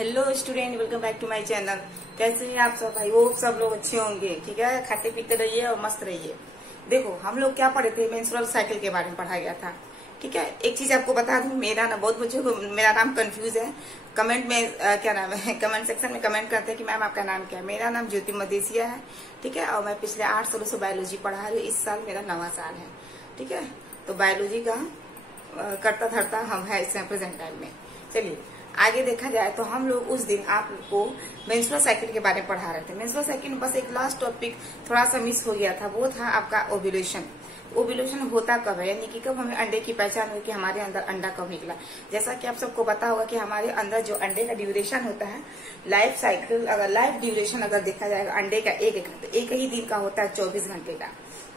Hello student, welcome back to my channel. कैसे हैं आप सब भाई? वो सब लोग अच्छे होंगे, ठीक है। खाते पीते रहिए और मस्त रहिए। देखो, हम लोग क्या पढ़े थे, मेंस्ट्रुअल साइकिल के बारे में पढ़ाया गया था, ठीक है। एक चीज आपको बता दूं, मेरा ना बहुत बच्चों को मेरा नाम कंफ्यूज है। कमेंट में क्या नाम है, कमेंट सेक्शन में कमेंट करते हैं कि मैम आपका नाम क्या है। मेरा नाम ज्योति मदेसिया है, ठीक है। और मैं पिछले 8 सालों से बायोलॉजी पढ़ा रही हूँ। इस साल मेरा 9वां साल है, ठीक है। तो बायोलॉजी का करता धरता हम है इस प्रेजेंट टाइम में। चलिए आगे देखा जाए तो हम लोग उस दिन आप लोग को मेंस्ट्रुअल साइकिल के बारे में पढ़ा रहे थे। मेंस्ट्रुअल साइकिल में बस एक लास्ट टॉपिक थोड़ा सा मिस हो गया था, वो था आपका ओव्यूलेशन। ओव्यूलेशन होता कब है, यानी कि कब हमें अंडे की पहचान हुई कि हमारे अंदर अंडा कब निकला। जैसा कि आप सबको पता होगा कि हमारे अंदर जो अंडे का ड्यूरेशन होता है, लाइफ साइकिल अगर लाइफ ड्यूरेशन अगर देखा जाएगा अंडे का एक ही दिन का होता है, 24 घंटे का,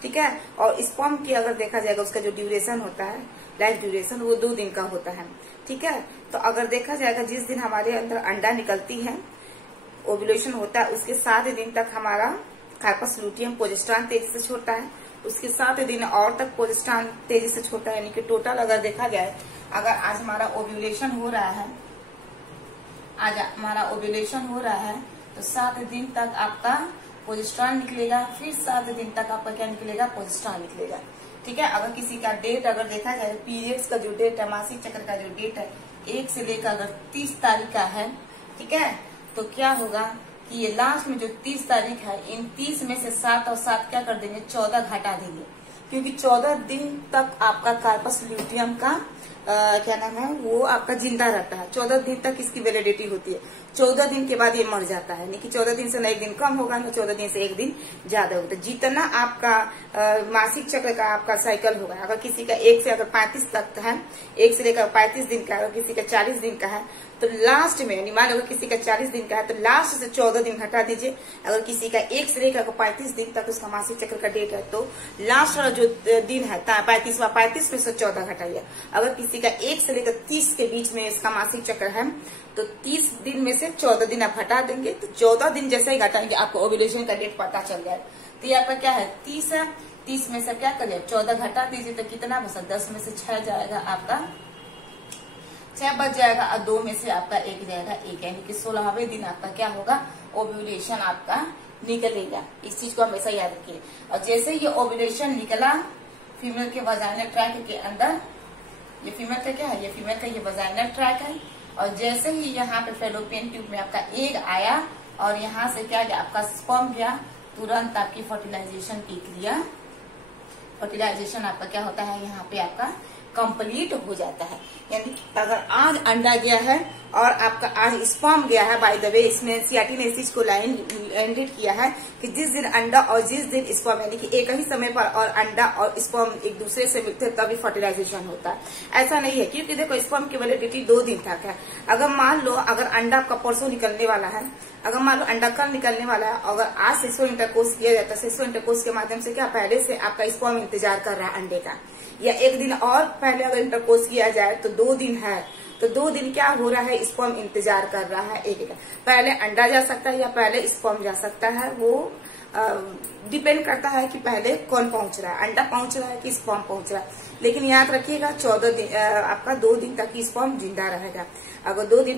ठीक है। और स्पर्म की अगर देखा जाएगा उसका जो ड्यूरेशन होता है, लाइफ ड्यूरेशन, वो 2 दिन का होता है, ठीक है। तो अगर देखा जाएगा जिस दिन हमारे अंदर अंडा निकलती है, ओव्यूलेशन होता है, उसके 7 दिन तक हमारा कार्पस लूटियम प्रोजेस्टेरॉन तेजी से छोड़ता है। उसके 7 दिन और तक प्रोजेस्टेरॉन तेजी से छोड़ता है, यानी कि टोटल अगर देखा जाए, अगर आज हमारा ओव्यूलेशन हो रहा है, तो 7 दिन तक आपका प्रोजेस्टेरॉन निकलेगा, फिर 7 दिन तक आपका क्या निकलेगा, प्रोजेस्टेरॉन निकलेगा, ठीक है। अगर किसी का डेट अगर देखा जाए, पीरियड्स का जो डेट है, मासिक चक्र का जो डेट है, 1 से लेकर अगर 30 तारीख का है, ठीक है, तो क्या होगा कि ये लास्ट में जो 30 तारीख है, इन 30 में से 7 और 7 क्या कर देंगे, 14 घटा देंगे, क्योंकि 14 दिन तक आपका कार्पस ल्यूटियम का क्या नाम है, वो आपका जिंदा रहता है। 14 दिन तक इसकी वैलिडिटी होती है। 14 दिन के बाद ये मर जाता है, यानी कि 14 दिन से न 1 दिन कम होगा, न 14 दिन से 1 दिन ज्यादा होगा। जितना आपका मासिक चक्र का आपका साइकिल होगा, अगर किसी का 1 से अगर 35 तक है, 1 से लेकर 35 दिन का, अगर किसी का 40 दिन का है, तो लास्ट में यानी मान लो किसी का 40 दिन का है, तो लास्ट से 14 दिन घटा दीजिए। अगर किसी का 1 से लेकर 35 दिन तक उसका मासिक चक्र का डेट है, तो लास्ट वाला जो दिन है 35 में से 14 घटाइए। अगर किसी का 1 से लेकर 30 के बीच में इसका मासिक चक्र है, तो 30 दिन में से 14 दिन आप हटा देंगे, तो 14 दिन जैसे ही घटाएंगे आपको ओव्यूलेशन का डेट पता चल जाए। तो ये आपका क्या है, 30 है, 30 में से क्या करिए, 14 घटा दीजिए, तो कितना बचा, 10 में से 6 जाएगा आपका, 6 बच जाएगा, और 2 में से आपका 1 जाएगा, 1, यानी कि 16वें दिन आपका क्या होगा, ओव्यूलेशन आपका निकलेगा। इस चीज को हमेशा याद रखिए। और जैसे ये ओव्यूलेशन निकला फीमेल के वजाइनल ट्रैक के अंदर, ये फीमेल का क्या है, ये फीमेल का ये वजाइनल ट्रैक है, और जैसे ही यहाँ पे फेलोपियन ट्यूब में आपका एग आया और यहाँ से क्या गया, आपका स्पर्म गया, तुरंत आपकी फर्टिलाइजेशन की क्रिया, फर्टिलाइजेशन आपका क्या होता है, यहाँ पे आपका कंप्लीट हो जाता है। यानी अगर आज अंडा गया है और आपका आज स्पर्म गया है, बाय द वे इसमें सीआरटी ने इस चीज को लाइन किया है कि जिस दिन अंडा और जिस दिन स्पर्म, यानी कि एक ही समय पर और अंडा और स्पर्म एक दूसरे से मिलते हैं तभी फर्टिलाइजेशन होता है। ऐसा नहीं है, क्योंकि देखो स्पर्म की वैलिडिटी 2 दिन तक है। अगर मान लो अगर अंडा आपका परसों निकलने वाला है, अगर मान लो अंडा कल निकलने वाला है, अगर आज सेक्सुअल इंटरकोर्स किया जाता है, सेक्सुअल इंटरकोर्स के माध्यम से क्या पहले से आपका स्पर्म इंतजार कर रहा है अंडे का, या 1 दिन और पहले अगर इंटरकोर्स किया जाए तो 2 दिन है, तो 2 दिन क्या हो रहा है, स्पर्म इंतजार कर रहा है एक का। पहले अंडा जा सकता है या पहले स्पर्म जा सकता है, वो डिपेंड करता है कि पहले कौन पहुंच रहा है, अंडा पहुंच रहा है कि स्पर्म पहुंच रहा है। लेकिन याद रखिएगा 14 दिन आपका 2 दिन तक स्पर्म जिंदा रहेगा। अगर 2 दिन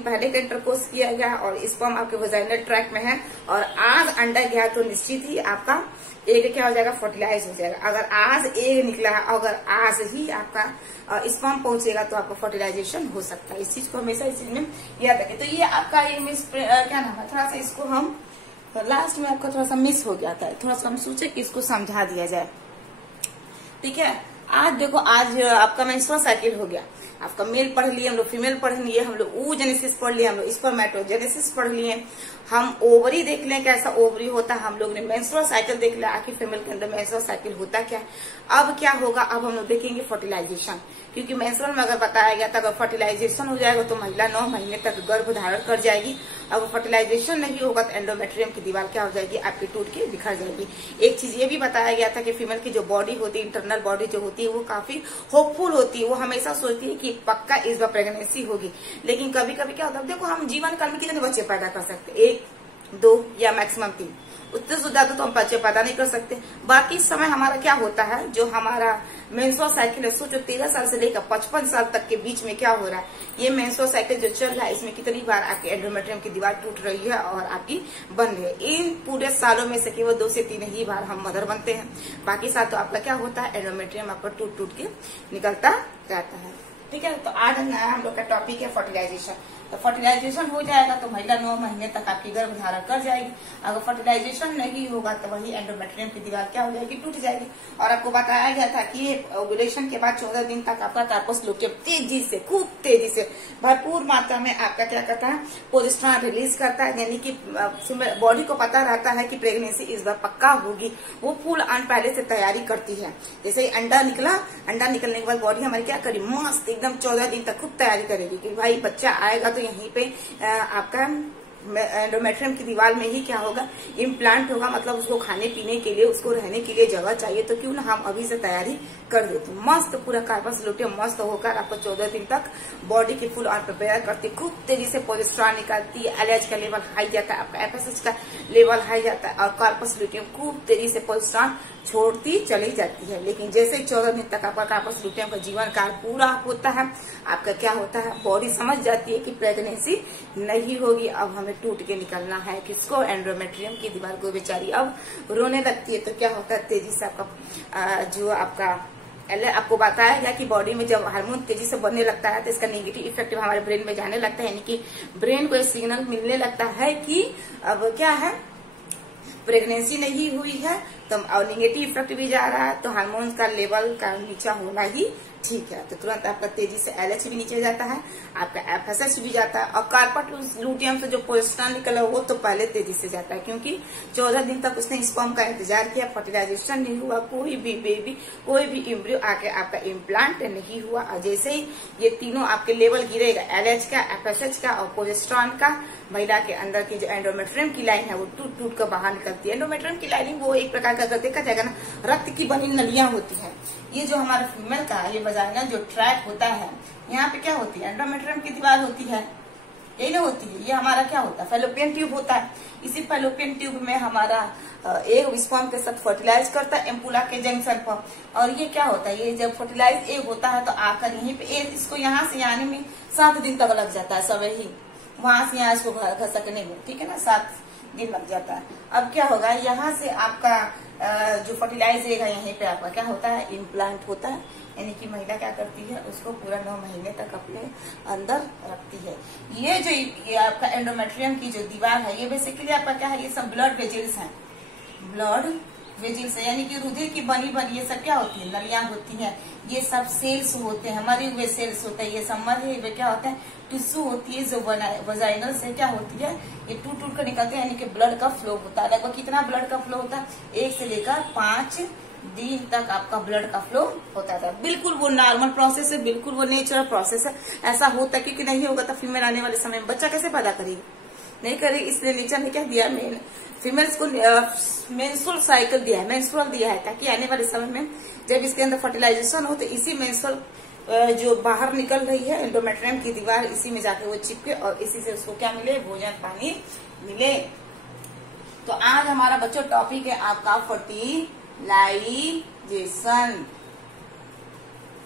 पहले का इंटरकोर्स किया गया और स्पर्म आपके वजाइनल ट्रैक में है और आज अंडा गया, तो निश्चित ही आपका एग क्या हो जाएगा, फर्टिलाइज हो जाएगा। अगर आज एग निकला है, अगर आज ही आपका स्पर्म पहुंचेगा, तो आपका फर्टिलाइजेशन हो सकता है। इस चीज को हमेशा इस चीज में याद रखें। तो ये आपका ये मिस क्या नाम है, थोड़ा सा इसको हम लास्ट में आपका थोड़ा सा मिस हो गया था, थोड़ा सा हम सोचे कि इसको समझा दिया जाए, ठीक है। आज देखो, आज आपका मेंस्ट्रुअल साइकिल हो गया, आपका मेल पढ़ लिए हम लोग, फीमेल पढ़ लिए हम लोग, oogenesis पढ़ लिए हम लोग, स्पर्मेटोजेनेसिस पढ़ लिए, हम ओवरी देख लें कैसा ओवरी होता है, हम लोग ने मेंस्ट्रुअल साइकिल देख लिया, आखिर फीमेल के अंदर मेंस्ट्रुअल साइकिल होता क्या है। अब क्या होगा, अब हम लोग देखेंगे फर्टिलाइजेशन, क्योंकि मेंस्ट्रुअल में अगर बताया गया था अगर फर्टिलाइजेशन हो जाएगा तो महिला 9 महीने तक गर्भ धारण कर जाएगी। अगर फर्टिलाइजेशन नहीं होगा तो एंडोमेट्रियम की दीवार क्या हो जाएगी, आपकी टूट के बिखर जाएगी। एक चीज ये भी बताया गया था कि फीमेल की जो बॉडी होती है, इंटरनल बॉडी जो होती है, वो काफी होपफुल होती है, वो हमेशा सोचती है कि पक्का इस बार प्रेगनेंसी होगी। लेकिन कभी कभी क्या होता है, देखो हम जीवन काल में कितने बच्चे पैदा कर सकते हैं, 1, 2 या मैक्सिमम 3, उतने से ज्यादा तो हम बच्चे पैदा नहीं कर सकते। बाकी समय हमारा क्या होता है, जो हमारा मेंस्ट्रुअल साइकिल है, सोचो 13 साल से लेकर 55 साल तक के बीच में क्या हो रहा है, ये मेंस्ट्रुअल साइकिल जो चल रहा है, इसमें कितनी बार आपके एंडोमेट्रियम की दीवार टूट रही है और आपकी बन रही है। इन पूरे सालों में से केवल 2 से 3 ही बार हम मदर बनते हैं, बाकी साल तो आपका क्या होता है, एंडोमेट्रियम आपका टूट टूट के निकलता रहता है। ठीक है, तो आज हम लोग का टॉपिक है फर्टिलाइजेशन। तो फर्टिलाइजेशन हो जाएगा तो महिला 9 महीने तक आपकी गर्भ धारण कर जाएगी। अगर फर्टिलाइजेशन नहीं होगा तो वही एंडोमेट्रियम की दीवार क्या हो जाएगी, टूट जाएगी। और आपको बताया गया था कि ओव्यूलेशन के बाद 14 दिन तक आपका कार्पस लुटियम तेजी से, खूब तेजी से, भरपूर मात्रा में आपका क्या करता है, प्रोजेस्टेरोन रिलीज करता है। यानी कि बॉडी को पता रहता है कि प्रेगनेंसी इस बार पक्का होगी, वो फुल ऑन पहले से तैयारी करती है। जैसे ही अंडा निकला, अंडा निकलने के बाद बॉडी हमारी क्या करी, मस्त एकदम 14 दिन तक खूब तैयारी करेगी कि भाई बच्चा आएगा तो यहीं पे आपका एंडोमेट्रियम की दीवार में ही क्या होगा, इम्प्लांट होगा। मतलब उसको खाने पीने के लिए, उसको रहने के लिए जगह चाहिए, तो क्यों ना हम अभी से तैयारी कर दे। तो मस्त पूरा कार्पस लुटियम मस्त होकर आपको 14 दिन तक बॉडी की फुल ऑन प्रिपेयर करती, खूब तेजी से प्रोजेस्टेरोन निकालती है, एलएच का लेवल हाई जाता है, आपका एफएसएच का लेवल हाई जाता है, और कार्पस लुटियम खूब तेजी से प्रोजेस्टेरोन छोड़ती चली जाती है। लेकिन जैसे 14 दिन तक आपका कार्पस लुटियम का जीवन काल पूरा होता है, आपका क्या होता है, बॉडी समझ जाती है कि प्रेगनेंसी नहीं होगी, अब हमें टूट के निकलना है। किसको, एंडोमेट्रियम की दीवार को। बेचारी अब रोने लगती है। तो क्या होता है, तेजी से आपका जो आपका आपको बताया गया कि बॉडी में जब हार्मोन तेजी से बढ़ने लगता है तो इसका नेगेटिव इफेक्ट हमारे ब्रेन में जाने लगता है। यानी कि ब्रेन को सिग्नल मिलने लगता है कि अब क्या है, प्रेगनेंसी नहीं हुई है, तो और नेगेटिव इफेक्ट भी जा रहा है, तो हार्मोन्स का लेवल का नीचा होना ही ठीक है। तो तुरंत आपका तेजी से एलएच भी नीचे जाता है, आपका एफएसएच भी जाता है, और कार्पस लुटियम से जो प्रोजेस्टेरोन निकला वो तो पहले तेजी से जाता है, क्योंकि 14 दिन तक उसने स्पर्म का इंतजार किया, फर्टिलाइजेशन नहीं हुआ, कोई भी बेबी, कोई भी एम्ब्रियो आके आपका इम्प्लांट नहीं हुआ। और जैसे ही ये तीनों आपके लेवल गिरेगा, एलएच का, एफएसएच का और प्रोजेस्टेरोन का, महिला के अंदर की जो एंडोमेट्रियम की लाइन है वो टूट टूट कर बाहर निकलती है। एंडोमेट्रियम की लाइनिंग वो एक प्रकार का, अगर देखा जाएगा ना, रक्त की बनी नलियां होती है। ये जो हमारा फीमेल का ये वजाइना जो ट्रैक होता है, यहाँ पे क्या होती है, एंडोमेट्रियम की दीवार होती है, यही ना होती है। ये हमारा क्या होता है, फैलोपियन ट्यूब होता है। इसी फैलोपियन ट्यूब में हमारा एग स्पर्म के साथ फर्टिलाइज करता है एम्पुला के जंक्शन पर। और ये क्या होता है, ये जब फर्टिलाइज एग होता है तो आकर यहीं पे इसको यहाँ से आने में 7 दिन तक लग जाता है, सब ही वहां से यहाँ इसको घसकने में, ठीक है ना, 7 दिन लग जाता है। अब क्या होगा, यहाँ से आपका जो फर्टिलाइज एग है, यहीं पे आपका क्या होता है, इम्प्लांट होता है। यानी कि महिला क्या करती है, उसको पूरा 9 महीने तक अपने अंदर रखती है। ये जो ये आपका एंडोमेट्रियम की जो दीवार है, ये बेसिकली आपका क्या है, ये सब ब्लड वेजिल्स हैं, ब्लड वेजिल्स है, यानी कि रुधिर की बनी ये सब क्या होती है, नलियां होती हैं। ये सब सेल्स होते हैं, मरे हुए सेल्स होते हैं, ये सब मरे हुए क्या होते हैं, टिश्यू होती है, जो वजाइनल से क्या होती है, ये टूट टूट कर निकलते हैं। यानी कि ब्लड का फ्लो होता है। लगभग कितना ब्लड का फ्लो होता है, 1 से लेकर 5 दिन तक आपका ब्लड का फ्लो होता था। बिल्कुल वो नॉर्मल प्रोसेस है, बिल्कुल वो नेचुरल प्रोसेस है। ऐसा होता है, क्योंकि नहीं होगा तो फीमेल आने वाले समय में बच्चा कैसे पैदा करेगी, नहीं करेगी। इसलिए नेचर ने क्या दिया, फीमेल्स को मेंस्ट्रुअल साइकिल दिया है, मेंस्ट्रुअल दिया है, ताकि आने वाले समय में जब इसके अंदर फर्टिलाइजेशन हो तो इसी मेंस्ट्रुअल जो बाहर निकल रही है एंडोमेट्रियम की दीवार, इसी में जाके वो चिपके और इसी से उसको क्या मिले, भोजन पानी मिले। तो आज हमारा बच्चों टॉपिक है आपका फर्टिलाइजेशन।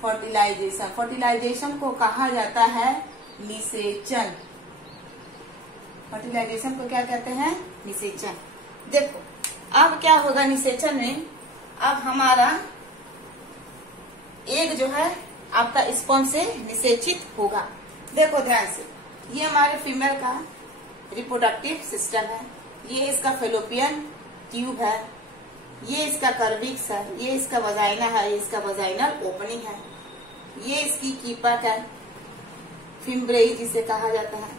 फर्टिलाइजेशन को कहा जाता है निषेचन। फर्टिलाइजेशन को क्या कहते हैं, निषेचन। देखो अब क्या होगा निषेचन में, अब हमारा एग जो है आपका स्पर्म से निषेचित होगा। देखो ध्यान से, ये हमारे फीमेल का रिप्रोडक्टिव सिस्टम है, ये इसका फेलोपियन ट्यूब है, ये इसका कर्विक्स है, ये इसका वजाइना है, ये इसका वजाइनल ओपनिंग है, ये इसकी कीपक है, फिम्ब्रेई जिसे कहा जाता है,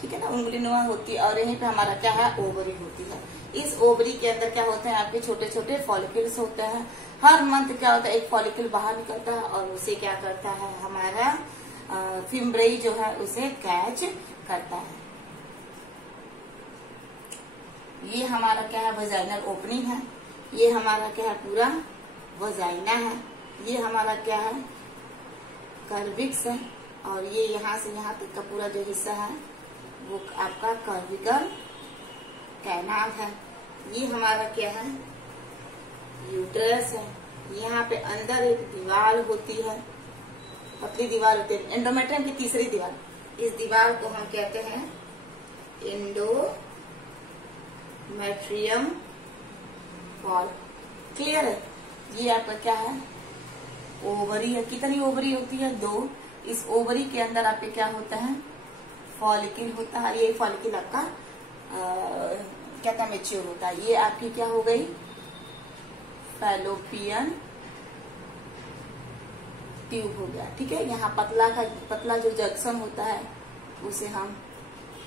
ठीक है ना, उंगलीनुमा होती है। और यहीं पे हमारा क्या है, ओवरी होती है। इस ओवरी के अंदर क्या होते हैं, आपके छोटे छोटे फॉलिकल्स होते हैं। हर मंथ क्या होता है, एक फॉलिकल बाहर निकलता है और उसे क्या करता है, हमारा फिम्ब्रेई जो है उसे कैच करता है। ये हमारा क्या है, वजाइनल ओपनिंग है, ये हमारा क्या है, पूरा वजाइना है, ये हमारा क्या है, कर्विक्स है, और ये यहाँ से यहाँ तक का पूरा जो हिस्सा है वो आपका कर्विकल कैनाल है। ये हमारा क्या है, यूट्रस है। यहाँ पे अंदर एक दीवार होती है, पतली दीवार होती है, एंडोमेट्रियम की तीसरी दीवार। इस दीवार को हम कहते हैं एंडोमेट्रियम वॉल। क्लियर है। ये आपका क्या है, ओवरी है। कितनी ओवरी होती है, 2। इस ओवरी के अंदर आपके क्या होता है, फॉलिकल होता है। ये फॉलिकल आपका क्या था, मेच्योर होता है। ये आपकी क्या हो गई, फैलोपियन ट्यूब हो गया। ठीक है। यहाँ पतला जो जंक्शन होता है उसे हम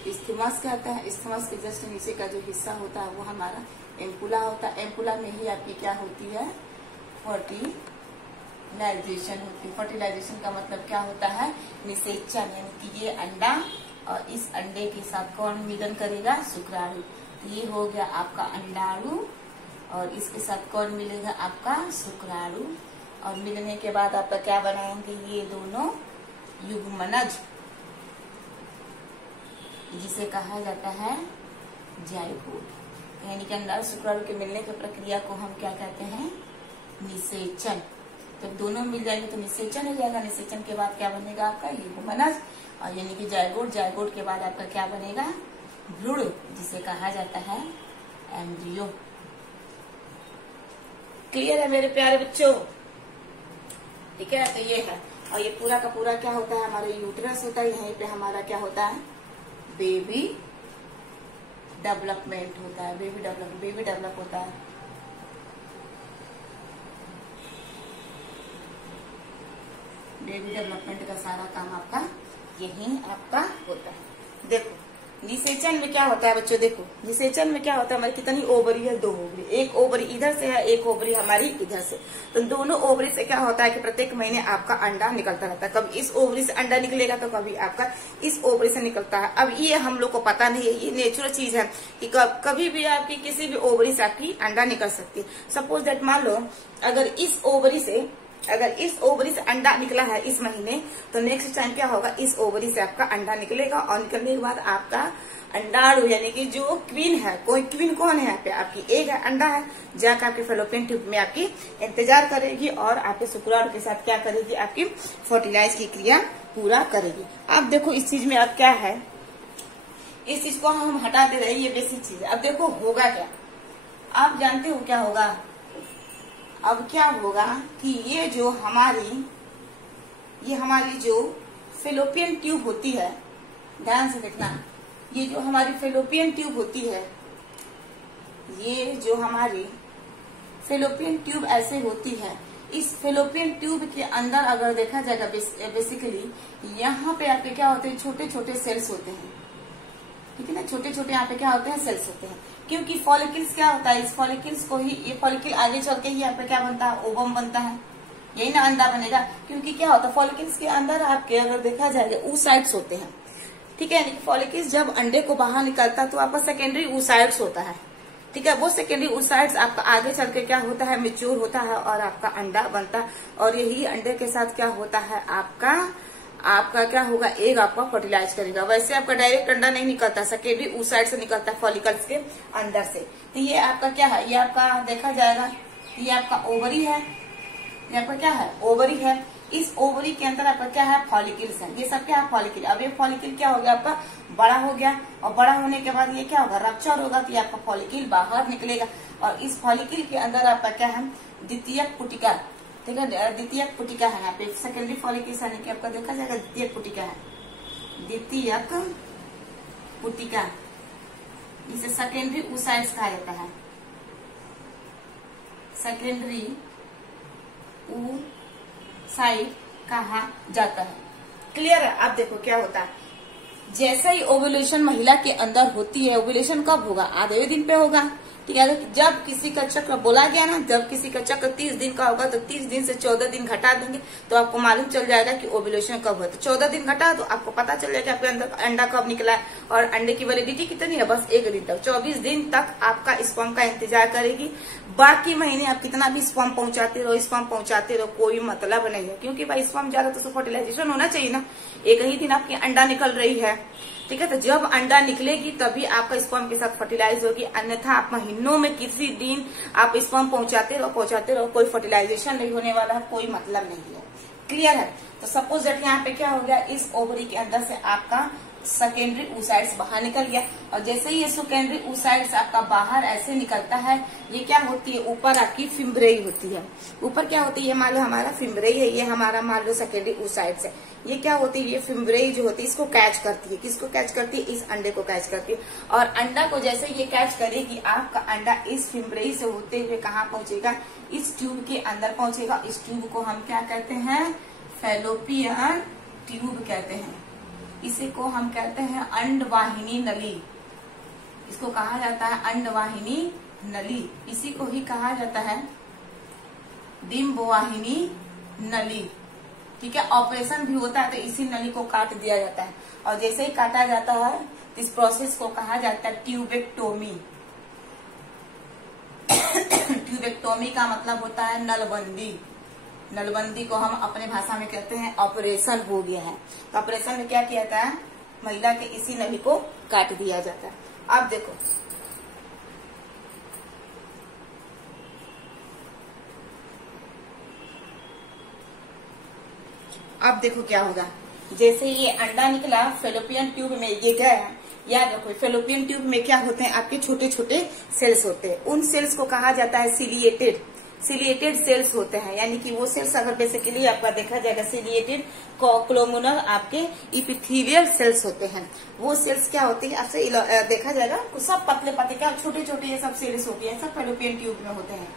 इस्थमस कहते हैं। इस्थमस के जस्ट नीचे का जो हिस्सा होता है वो हमारा एम्पुला होता है। एम्पुला में ही आपकी क्या होती है, फर्टिलाइजेशन होती है। फर्टिलाइजेशन का मतलब क्या होता है, निषेचन, यानी कि ये अंडा और इस अंडे के साथ कौन मिलन करेगा, शुक्राणु। तो ये हो गया आपका अंडाणु और इसके साथ कौन मिलेगा, आपका शुक्राणु। और मिलने के बाद आपका क्या बनाएंगे, ये दोनों युग्मनज, जिसे कहा जाता है जाइगोट। यानी कि अंडाणु शुक्राणु के मिलने की प्रक्रिया को हम क्या कहते हैं, निषेचन। तो दोनों मिल जाएंगे तो निषेचन हो जाएगा। निषेचन के बाद क्या बनेगा आपका, युग्मनज, और यानी कि जाइगोट। जाइगोट के बाद आपका क्या बनेगा, भ्रूण, जिसे कहा जाता है एम्ब्रियो। क्लियर है मेरे प्यारे बच्चों। ठीक है। तो ये है, और ये पूरा का पूरा क्या होता है, हमारा यूट्रस होता है। यहीं पे हमारा क्या होता है, बेबी डेवलपमेंट होता है। बेबी डेवलप होता है। बेबी डेवलपमेंट का सारा काम आपका यही आपका होता है। देखो निषेचन में क्या होता है बच्चों, देखो निषेचन में क्या होता है, हमारी कितनी ओवरी है, 2 ओवरी। एक ओवरी इधर से है, एक ओवरी हमारी इधर से। तो दोनों ओवरी से क्या होता है कि प्रत्येक महीने आपका अंडा निकलता रहता है। कभी इस ओवरी से अंडा निकलेगा तो कभी आपका इस ओवरी से निकलता है। अब ये हम लोग को पता नहीं है, ये नेचुरल चीज है कि कभी भी आपकी किसी भी ओवरी से आपकी अंडा निकल सकती है। सपोज दैट मान लो अगर इस ओवरी से अंडा निकला है इस महीने, तो नेक्स्ट टाइम क्या होगा, इस ओवरी से आपका अंडा निकलेगा। और निकलने के बाद आपका अंडाणु यानी कि जो क्वीन है, कोई क्वीन कौन है यहाँ पे, आपकी एग है, अंडा है, जाकर आपके फेलोपियन ट्यूब में आपकी इंतजार करेगी और आपके शुक्राणु के साथ क्या करेगी, आपकी फर्टिलाइज की क्रिया पूरा करेगी। अब देखो इस चीज में अब क्या है, इस चीज को हम हटा दे रहे हैं, ये बेसिक चीज है। अब देखो होगा क्या, आप जानते हो क्या होगा। अब क्या होगा कि ये हमारी जो फेलोपियन ट्यूब होती है, ध्यान से देखना, ये जो हमारी फेलोपियन ट्यूब होती है, ये जो हमारी फेलोपियन ट्यूब ऐसे होती है, इस फेलोपियन ट्यूब के अंदर अगर देखा जाएगा बेसिकली यहाँ पे आपके क्या होते हैं, छोटे छोटे सेल्स होते हैं। ठीक है ना, छोटे छोटे यहाँ पे क्या होते हैं, सेल्स होते हैं। क्योंकि फॉलिकल्स क्या होता है, इस फॉलिकल्स को ही, ये फॉलिकल आगे चल के ही यहाँ पे क्या बनता है, ओवम बनता है, यही ना अंडा बनेगा। क्योंकि क्या होता है, फॉलिकल्स के अंदर आपके अगर देखा जाएगा oocytes होते हैं। ठीक है, फॉलिकल्स जब अंडे को बाहर निकलता है तो आपका सेकेंडरी oocytes होता है। ठीक है, वो सेकेंडरी oocytes आपका आगे चल के क्या होता है, मैच्योर होता है और आपका अंडा बनता है। और यही अंडे के साथ क्या होता है, आपका क्या होगा, एग आपका फर्टिलाइज करेगा। वैसे आपका डायरेक्ट अंडा नहीं निकलता, सेकेंडरी oocyte से निकलता है, फॉलिकल्स के अंदर से। तो ये आपका क्या है, ये आपका देखा जाएगा, ये आपका ओवरी है, ये आपका क्या है, ओवरी है। इस ओवरी के अंदर आपका क्या है, फॉलिकल्स है। ये सब क्या है, फॉलिकल। अब ये फॉलिकल क्या हो गया, आपका बड़ा हो गया, और बड़ा होने के बाद ये क्या होगा, रप्चर होगा, तो ये आपका फॉलिकल बाहर निकलेगा। और इस फॉलिकल के अंदर आपका क्या है, द्वितीयक पुटिका। ठीक है, द्वितीयक पुटिका है। यहाँ पे सेकेंडरी फॉलिकल्स यानी कि आपका देखा जाएगा द्वितीयक पुटिका है, द्वितीयक पुटिका, जिसे सेकेंडरी oocytes कहा जाता है, सेकेंडरी oocyte कहा जाता है। क्लियर है। अब देखो क्या होता है, जैसे ही ओव्यूलेशन महिला के अंदर होती है, ओव्यूलेशन कब होगा, आधे दिन पे होगा। ठीक है, जब किसी का चक्र बोला गया ना, जब किसी का चक्र 30 दिन का होगा तो 30 दिन से 14 दिन घटा देंगे तो आपको मालूम चल जाएगा कि ओव्यूलेशन कब हुआ। तो 14 दिन घटा तो आपको पता चल जाएगा आपके अंदर अंडा कब निकला है। और अंडे की वैलिडिटी कितनी है, बस 1 दिन तक, 24 दिन तक आपका स्पर्म का इंतजार करेगी। बाकी महीने आप कितना भी स्पर्म पहुंचाते रहो, कोई मतलब नहीं है। क्योंकि भाई स्पर्म ज्यादा तो फर्टिलाइजेशन होना चाहिए ना। एक ही दिन आपकी अंडा निकल रही है ठीक है। तो जब अंडा निकलेगी तभी आपका स्पर्म के साथ फर्टिलाइज होगी, अन्यथा आप महीनों में किसी दिन आप स्पर्म पहुंचाते रहो, कोई फर्टिलाइजेशन नहीं होने वाला है, कोई मतलब नहीं है। क्लियर है। तो सपोज दैट यहाँ पे क्या हो गया, इस ओवरी के अंदर से आपका सेकेंडरी oocytes बाहर निकल गया, और जैसे ही ये सेकेंडरी oocytes आपका बाहर ऐसे निकलता है, ये क्या होती है, ऊपर आपकी फिम्ब्रेई होती है। ऊपर क्या होती है, मान लो हमारा फिम्ब्रेई है, ये हमारा मान लो सेकेंडरी oocytes है। ये क्या होती है, ये फिम्ब्रेई जो होती है इसको कैच करती है। किसको कैच करती है, इस अंडे को कैच करती है। और अंडा को जैसे ये कैच करेगी, आपका अंडा इस फिम्ब्रेई से होते हुए कहाँ पहुंचेगा, इस ट्यूब के अंदर पहुंचेगा। इस ट्यूब को हम क्या कहते हैं, फैलोपियन ट्यूब कहते हैं। इसी को हम कहते हैं अंडवाहिनी नली। इसको कहा जाता है अंडवाहिनी नली। इसी को ही कहा जाता है डिम्बवाहिनी नली। ठीक है। ऑपरेशन भी होता है तो इसी नली को काट दिया जाता है, और जैसे ही काटा जाता है इस प्रोसेस को कहा जाता है ट्यूबेक्टोमी। ट्यूबेक्टोमी का मतलब होता है नलबंदी। नलबंदी को हम अपने भाषा में कहते हैं ऑपरेशन हो गया है। तो ऑपरेशन में क्या किया जाता है, महिला के इसी नली को काट दिया जाता है। अब देखो, अब देखो क्या होगा, जैसे ये अंडा निकला फेलोपियन ट्यूब में ये गया, याद रखो फेलोपियन ट्यूब में क्या होते हैं, आपके छोटे छोटे सेल्स होते हैं। उन सेल्स को कहा जाता है सिलिएटेड सेल्स होते हैं, यानी कि वो सेल्स अगर बेसिकली आपका देखा जाएगा सिलिएटेड कोलुमिनर आपके इपिथेलियल सेल्स होते हैं। वो सेल्स क्या होती है, आपसे देखा जाएगा सब पतले पतले क्या छोटे छोटे ये सब सेल्स होती है, सब फेलोपियन ट्यूब में होते हैं।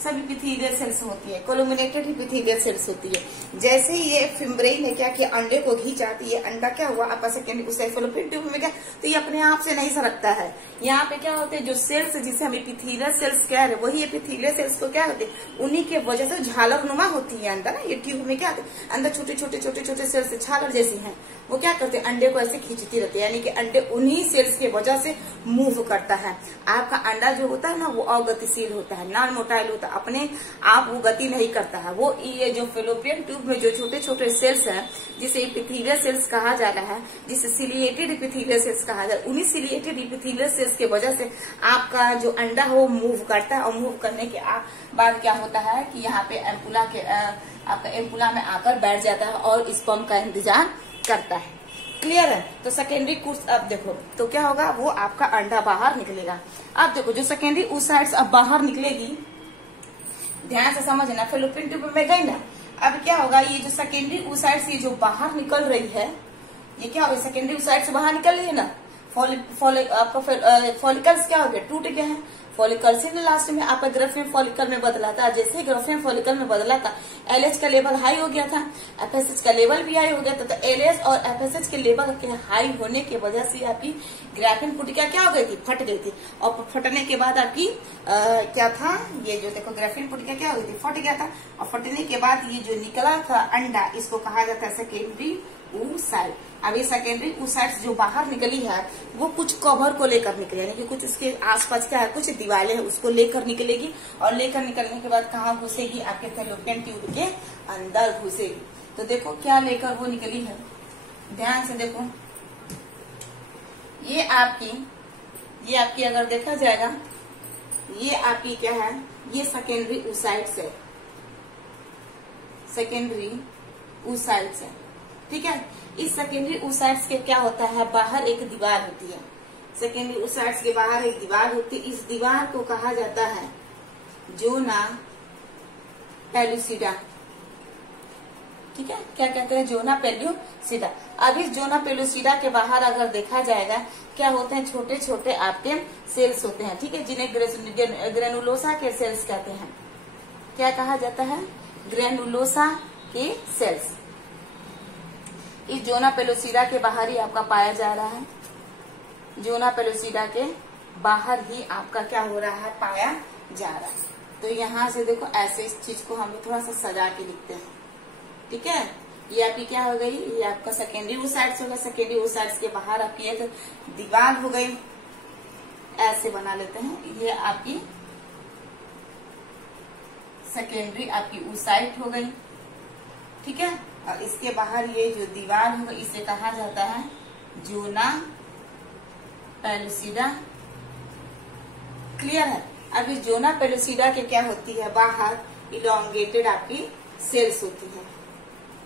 सब इपिथेलियल सेल्स होती है, कोलुमिनेटेड इपिथेलियल सेल्स होती है। जैसे ये फिम्ब्रेई ने क्या किया, अंडे को खींचा, तो ये अंडा क्या हुआ आपका सेकेंडरी oocyte फेलोपियन ट्यूब में गया, तो ये अपने आप से नहीं सरकता है। यहाँ पे क्या होते हैं, जो सेल्स जिसे हम इपिथेलियल सेल्स कह रहे हैं, वही इपिथेलियल सेल्स को क्या होते हैं, उन्हीं के वजह से झालरनुमा होती है अंदर ना, ये ट्यूब में क्या होते हैं, अंदर छोटे छोटे सेल्स झालर जैसी हैं, वो क्या करते हैं, अंडे को ऐसे खींचती रहती है, यानी कि अंडे उन्हीं सेल्स की वजह से मूव करता है। आपका अंडा जो होता है ना, वो अगतिशील होता है, नॉन मोटाइल होता है, अपने आप वो गति नहीं करता है। वो ये जो फेलोपियन ट्यूब में जो छोटे छोटे सेल्स हैं, जिसे इपिथेलियल सेल्स कहा जा रहा है, जिसे सिलिएटेड इपिथेलियल सेल्स कहा जा रहा है, उन्हीं सिलिएटेड इपिथेलियल सेल्स की वजह से आपका जो अंडा है वो मूव करता है। और मूव करने के बाद क्या होता है कि यहाँ पे एम्पुला के आपका एम्पुला में आकर बैठ जाता है और स्पर्म का इंतजार करता है। क्लियर है। तो सेकेंडरी कोर्स अब देखो तो क्या होगा, वो आपका अंडा बाहर निकलेगा। अब देखो जो सेकेंडरी oocytes अब बाहर निकलेगी, ध्यान से समझना, फेलोपियन ट्यूब में गई ना, अब क्या होगा, ये जो सेकेंडरी oocytes ये जो बाहर निकल रही है, ये क्या होगा, सेकेंडरी oocytes बाहर निकल रही है ना, आपका फॉलिकल्स क्या हो गया, टूट गया है। फॉलिकल से लास्ट में आपका ग्राफियन फॉलिकल में बदला था। जैसे ग्राफियन फॉलिकल में बदला था, एलएच का लेवल हाई हो गया था, एफएसएच का लेवल भी हाई हो गया था। तो एलएच और एफएसएच के लेवल के हाई होने की वजह से आपकी ग्राफियन पुटिका क्या हो गई थी, फट गई थी। और फटने के बाद आपकी क्या था, ये जो देखो ग्राफियन पुटिका क्या हो गई थी, फट गया था। और फटने के बाद ये जो निकला था अंडा, इसको कहा जाता है सेकेंडरी oocyte। अब ये सेकेंडरी oocytes जो बाहर निकली है, वो कुछ कवर को लेकर निकले, यानी कि कुछ उसके आसपास क्या है, कुछ दीवारें है, उसको लेकर निकलेगी। और लेकर निकलने के बाद कहाँ घुसेगी, आपके फेलोपियन ट्यूब के अंदर घुसेगी। तो देखो क्या लेकर वो निकली है, ध्यान से देखो, ये आपकी अगर देखा जाएगा, ये आपकी क्या है, ये सेकेंडरी oocytes है, सेकेंडरी oocytes है। ठीक है। इस सेकेंडरी oocytes के क्या होता है, बाहर एक दीवार होती है, सेकेंडरी oocytes के बाहर एक दीवार होती है। इस दीवार को कहा जाता है जोना पेलुसिडा। ठीक है, क्या कहते हैं, जोना पेलुसिडा। अब इस जोना पेलुसिडा के बाहर अगर देखा जाएगा, क्या होते हैं, छोटे छोटे आपके सेल्स होते हैं। ठीक है, जिन्हें ग्रेनुलोसा के सेल्स कहते हैं। क्या कहा जाता है, ग्रेनुलोसा के सेल्स। इस जोना पेलुसिडा के बाहर ही आपका पाया जा रहा है, जोना पेलुसिडा के बाहर ही आपका क्या हो रहा है, पाया जा रहा है। तो यहाँ से देखो ऐसे इस चीज को हम थोड़ा सा सजा के लिखते हैं। ठीक है, ये आपकी क्या हो गई, ये आपका सेकेंडरी oocytes होगा। सेकेंडरी oocytes के बाहर आपकी एक दीवार हो गई, ऐसे बना लेते हैं। ये आपकी सेकेंडरी आपकी oocyte हो गई। ठीक है, और इसके बाहर ये जो दीवार होगा, इसे कहा जाता है जोना पेलुसिडा। क्लियर है। अभी जोना पेलुसिडा के क्या होती है, बाहर इलोंगेटेड आपकी सेल्स होती है,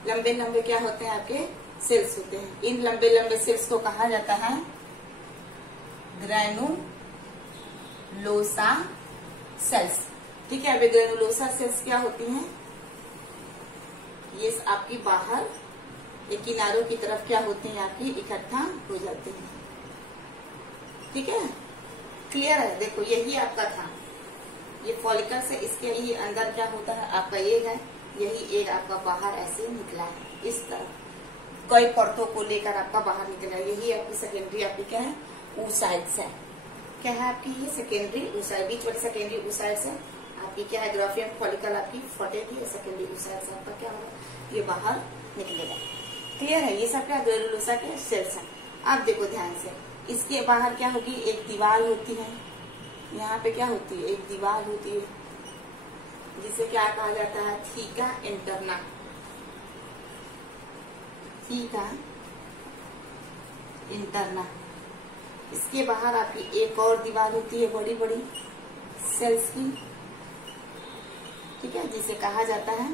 लंबे लंबे क्या होते हैं आपके सेल्स होते हैं। इन लंबे लंबे सेल्स को कहा जाता है ग्रैनुलोसा सेल्स। ठीक है। अभी ग्रैनुलोसा सेल्स क्या होती हैं, ये आपकी बाहर ये किनारों की तरफ क्या होते हैं आपकी इकट्ठा हो जाते हैं। ठीक है। क्लियर है। देखो यही आपका था, ये फॉलिकल से इसके ये अंदर क्या होता है आपका एग है, यही एग आपका बाहर ऐसे निकला है, इस तरह कई परतों को लेकर आपका बाहर निकला है। यही आपकी सेकेंडरी आपकी क्या है, oocytes है। क्या है आपकी ये सेकेंडरी oocyte, बीच वाली सेकेंडरी oocytes है आपकी क्या है, ग्राफियन फॉलिकल आपकी फटेगी, सेकेंडरी oocytes आपका क्या होगा, ये बाहर निकलेगा। क्लियर है। ये सब क्या ग्रैनुलोसा के सेल्स है। अब देखो ध्यान से, इसके बाहर क्या होगी, एक दीवार होती है, यहाँ पे क्या होती है, एक दीवार होती है जिसे क्या कहा जाता है, थीका इंटरना। Theca interna. इसके बाहर आपकी एक और दीवार होती है बड़ी बड़ी सेल्स की। ठीक है। जिसे कहा जाता है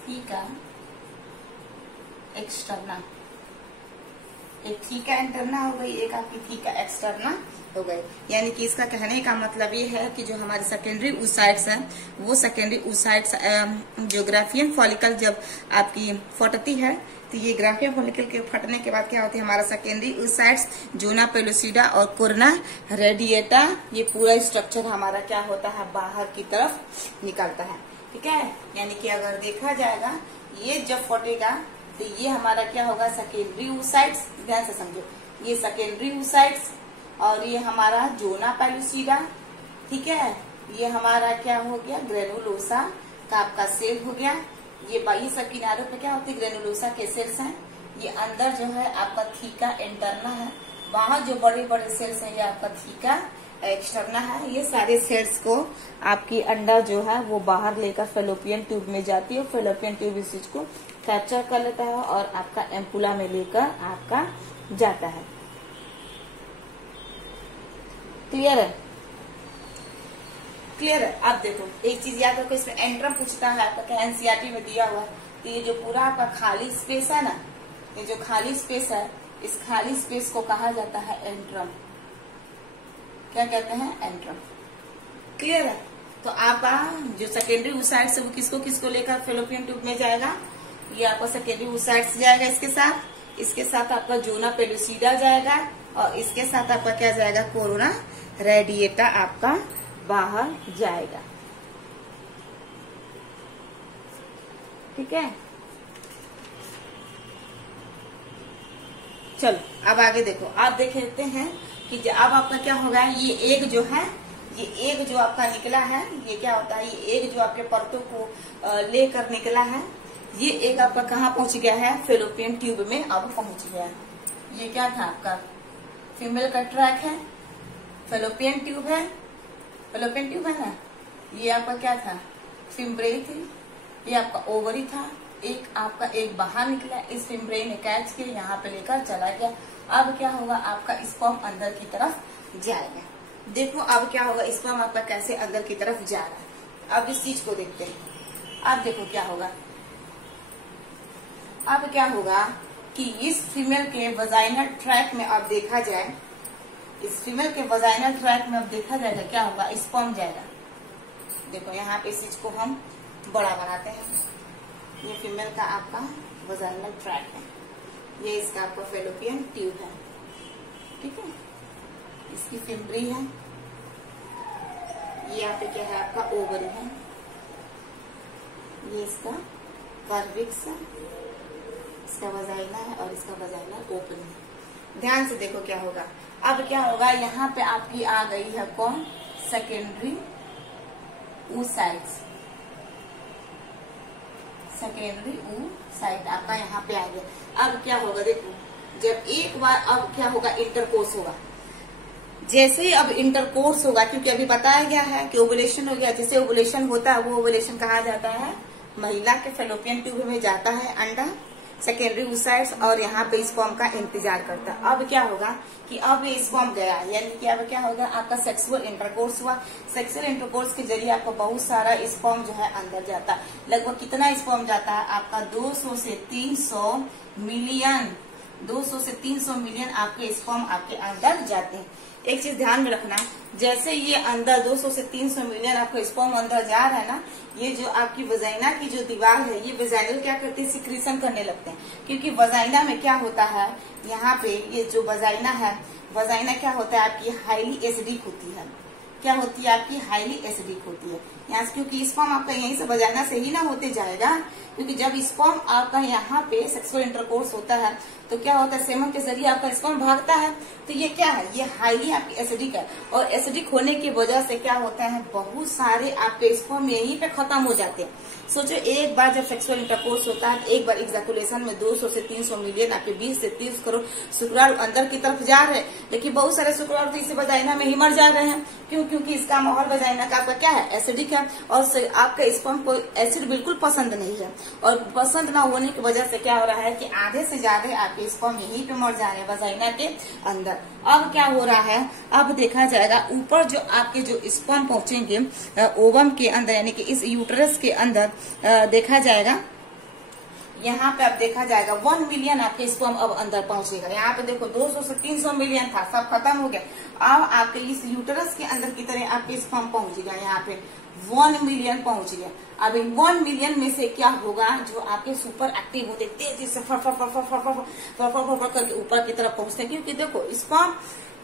थीका एक्सटर्ना। एक थीका इंटरना हो गई, एक आपकी थीका एक्सटर्ना हो गई। यानी कि इसका कहने का मतलब ये है कि जो हमारे सेकेंडरी oocytes है, वो सेकेंडरी oocytes जो ग्राफियन फॉलिकल जब आपकी फटती है, तो ये ग्राफियन फॉलिकल के फटने के बाद क्या होती है, हमारा सेकेंडरी oocytes जोना पेलुसिडा और कोरोना रेडिएटा, ये पूरा स्ट्रक्चर हमारा क्या होता है, बाहर की तरफ निकलता है। ठीक है। यानी कि अगर देखा जाएगा, ये जब फटेगा तो ये हमारा क्या होगा, सेकेंडरी oocytes। ध्यान से समझो, ये सेकेंडरी oocytes और ये हमारा जोना पेलुसिडा। ठीक है। ये हमारा क्या हो गया, ग्रैनुलोसा का आपका सेल हो गया। ये बाई सब किनारों पे क्या होती है, ग्रैनुलोसा के सेल्स हैं। ये अंदर जो है आपका थीका इंटरना है, बाहर जो बड़े बड़े सेल्स हैं ये आपका थीका एक्सटर्ना है। ये सारे सेल्स को आपकी अंडा जो है वो बाहर लेकर फेलोपियन ट्यूब में जाती है, फेलोपियन ट्यूब इस चीज को कैप्चर कर लेता है और आपका एम्पुला में लेकर आपका जाता है। क्लियर है। क्लियर है। अब देखो एक चीज याद रखो, इसमें एंट्रम पूछता है आपका, क्या एनसीईआरटी में दिया हुआ है। तो ये जो पूरा आपका खाली स्पेस है ना, ये जो खाली स्पेस है, इस खाली स्पेस को कहा जाता है एंट्रम। क्या कहते हैं, एंट्रम। क्लियर है। तो आपका जो सेकेंडरी oocytes है वो किसको किसको लेकर फेलोपियन ट्यूब में जाएगा, ये आपका सेकेंडरी oocytes जाएगा, इसके साथ आपका जोना पेलुसिडा जाएगा और इसके साथ आपका क्या जाएगा, कोरोना रेडिएटा आपका बाहर जाएगा। ठीक है। चलो अब आगे देखो, आप देख लेते हैं कि अब आपका क्या होगा, ये एग जो है, ये एग जो आपका निकला है, ये क्या होता है, ये एग जो आपके परतों को लेकर निकला है, ये एग आपका कहाँ पहुंच गया है, फेलोपियन ट्यूब में अब पहुंच गया है। ये क्या था आपका, फीमेल का ट्रैक है, फेलोपियन ट्यूब है, फेलोपियन ट्यूब है ना, ये आपका क्या था, फिम्ब्रेई थी, ये आपका ओवरी था, एक आपका एक बाहर निकला, इस फिम्ब्रेई ने कैच के यहाँ पे लेकर चला गया। अब क्या होगा, आपका स्पर्म अंदर की तरफ जाएगा। देखो अब क्या होगा, स्पर्म आपका कैसे अंदर की तरफ जा रहा है। अब इस चीज को देखते हैं। अब देखो क्या होगा, अब क्या होगा कि इस फीमेल के वजाइनल ट्रैक में अब देखा जाए, इस फीमेल के वजाइनल ट्रैक में अब देखा जाएगा क्या होगा, स्पर्म जाएगा। देखो यहाँ पे इस चीज को हम बड़ा बनाते हैं। ये फीमेल का आपका वजाइनल ट्रैक है, ये इसका आपका फेलोपियन ट्यूब है। ठीक है। इसकी फिम्ब्री है, ये यहाँ पे क्या है आपका ओवरी है, ये इसका कर्विक्स है, इसका वजाइना है और इसका वजाइना ओपन है। ध्यान से देखो क्या होगा, अब क्या होगा, यहाँ पे आपकी आ गई है कौन, सेकेंडरी oocytes, सेकेंडरी oocyte आपका यहाँ पे आ गया। अब क्या होगा, देखो जब एक बार अब क्या होगा, इंटरकोर्स होगा। जैसे ही अब इंटरकोर्स होगा, क्योंकि अभी बताया गया है कि ओवुलेशन हो गया, जैसे ओवुलेशन होता है वो ओवुलेशन कहा जाता है, महिला के फेलोपियन ट्यूब में जाता है अंडा, सेकेंडरी oocytes और यहाँ पे स्पर्म का इंतजार करता है। अब क्या होगा कि अब ये स्पर्म गया, यानी कि अब क्या होगा, आपका सेक्सुअल इंटरकोर्स हुआ। सेक्सुअल इंटरकोर्स के जरिए आपको बहुत सारा स्पर्म जो है अंदर जाता है। लगभग कितना स्पर्म जाता है आपका 200 से 300 मिलियन, 200 से 300 मिलियन आपके स्पर्म आपके अंदर जाते हैं। एक चीज ध्यान में रखना, जैसे ये अंदर 200 से 300 मिलियन आपका स्पर्म अंदर जा रहा है ना, ये जो आपकी वजाइना की जो दीवार है, ये वजाइनल क्या करती है, सिक्रीशन करने लगते हैं। क्योंकि वजाइना में क्या होता है, यहाँ पे ये जो वजाइना है, वजाइना क्या होता है आपकी हाईली एसिडिक होती है। क्या होती है आपकी हाईली एसिडिक होती है। यहाँ क्योंकि स्पर्म आपका यहीं से वजाइना से ही ना होते जाएगा, क्योंकि जब स्पर्म आपका यहाँ पे सेक्सुअल इंटरकोर्स होता है तो क्या होता है, सेमन के जरिए आपका स्पर्म भागता है। तो ये क्या है, ये हाईली आपकी एसिडिक है। और एसिडिक होने की वजह से क्या होता है, बहुत सारे आपके स्पर्म यहीं पे खत्म हो जाते हैं। सोचो एक बार जब सेक्सुअल इंटरकोर्स होता है, एक बार इजैकुलेशन में 200 से 300 मिलियन आपके 20 से 30 करोड़ शुक्राणु अंदर की तरफ जा रहे हैं, लेकिन बहुत सारे शुक्राणु तो इस वजाइना में ही मर जा रहे हैं। क्यों? क्योंकि इसका माहौल वजाइना का आपका क्या है, एसिडिक है। और आपका स्पर्म को एसिड बिल्कुल पसंद नहीं है। और पसंद ना होने की वजह से क्या हो रहा है कि आधे से ज्यादा आपके स्पर्म यहीं पे मर जा रहे हैं वजाइना के अंदर। अब क्या हो रहा है, अब देखा जाएगा ऊपर जो आपके जो स्पर्म पहुंचेंगे ओवम के अंदर, यानी कि इस यूटरस के अंदर देखा जाएगा, यहाँ पे अब देखा जाएगा 1 मिलियन आपके स्पर्म अब अंदर पहुंचेगा। यहाँ पे देखो 200 से 300 मिलियन था, सब खत्म हो गया। अब आपके इस यूटरस के अंदर की तरह आपके स्पर्म पहुंच गया, यहाँ पे 1 मिलियन पहुंच गया। अब इन 1 मिलियन में से क्या होगा, जो आपके सुपर एक्टिव होते तेजी से फर करके ऊपर की तरफ पहुंचते हैं। क्योंकि देखो स्पर्म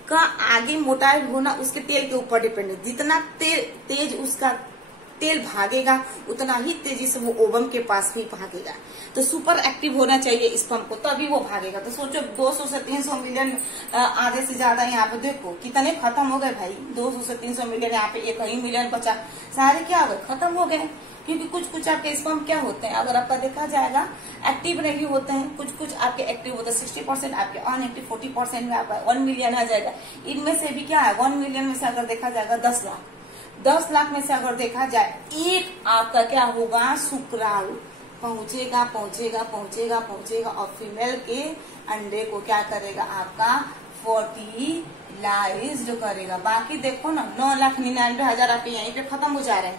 का आगे मोटाइल होना उसके तेल के ऊपर डिपेंड है। जितना तेज उसका तेल भागेगा उतना ही तेजी से वो ओवम के पास भी भागेगा। तो सुपर एक्टिव होना चाहिए स्पर्म को, तभी वो भागेगा। तो सोचो 200 से 300 मिलियन आधे से ज्यादा यहाँ पे देखो कितने खत्म हो गए भाई। 200 से 300 मिलियन, यहाँ पे 1 ही मिलियन बचा, सारे क्या हो गए, खत्म हो गए। क्योंकि कुछ कुछ आपके स्पर्म क्या होते हैं, अगर आपका देखा जाएगा एक्टिव नहीं होते हैं, कुछ कुछ आपके एक्टिव होते हैं। 60% आपके अनएक्टिव, 40% में आपका 1 मिलियन आ जाएगा। इनमें से भी क्या है, 1 मिलियन में से अगर देखा जाएगा 10 लाख में से अगर देखा जाए, एक आपका क्या होगा, शुक्राणु पहुंचेगा और फीमेल के अंडे को क्या करेगा, आपका फर्टिलाइज करेगा। बाकी देखो ना 9,99,000 आपके यहीं पे खत्म हो जा रहे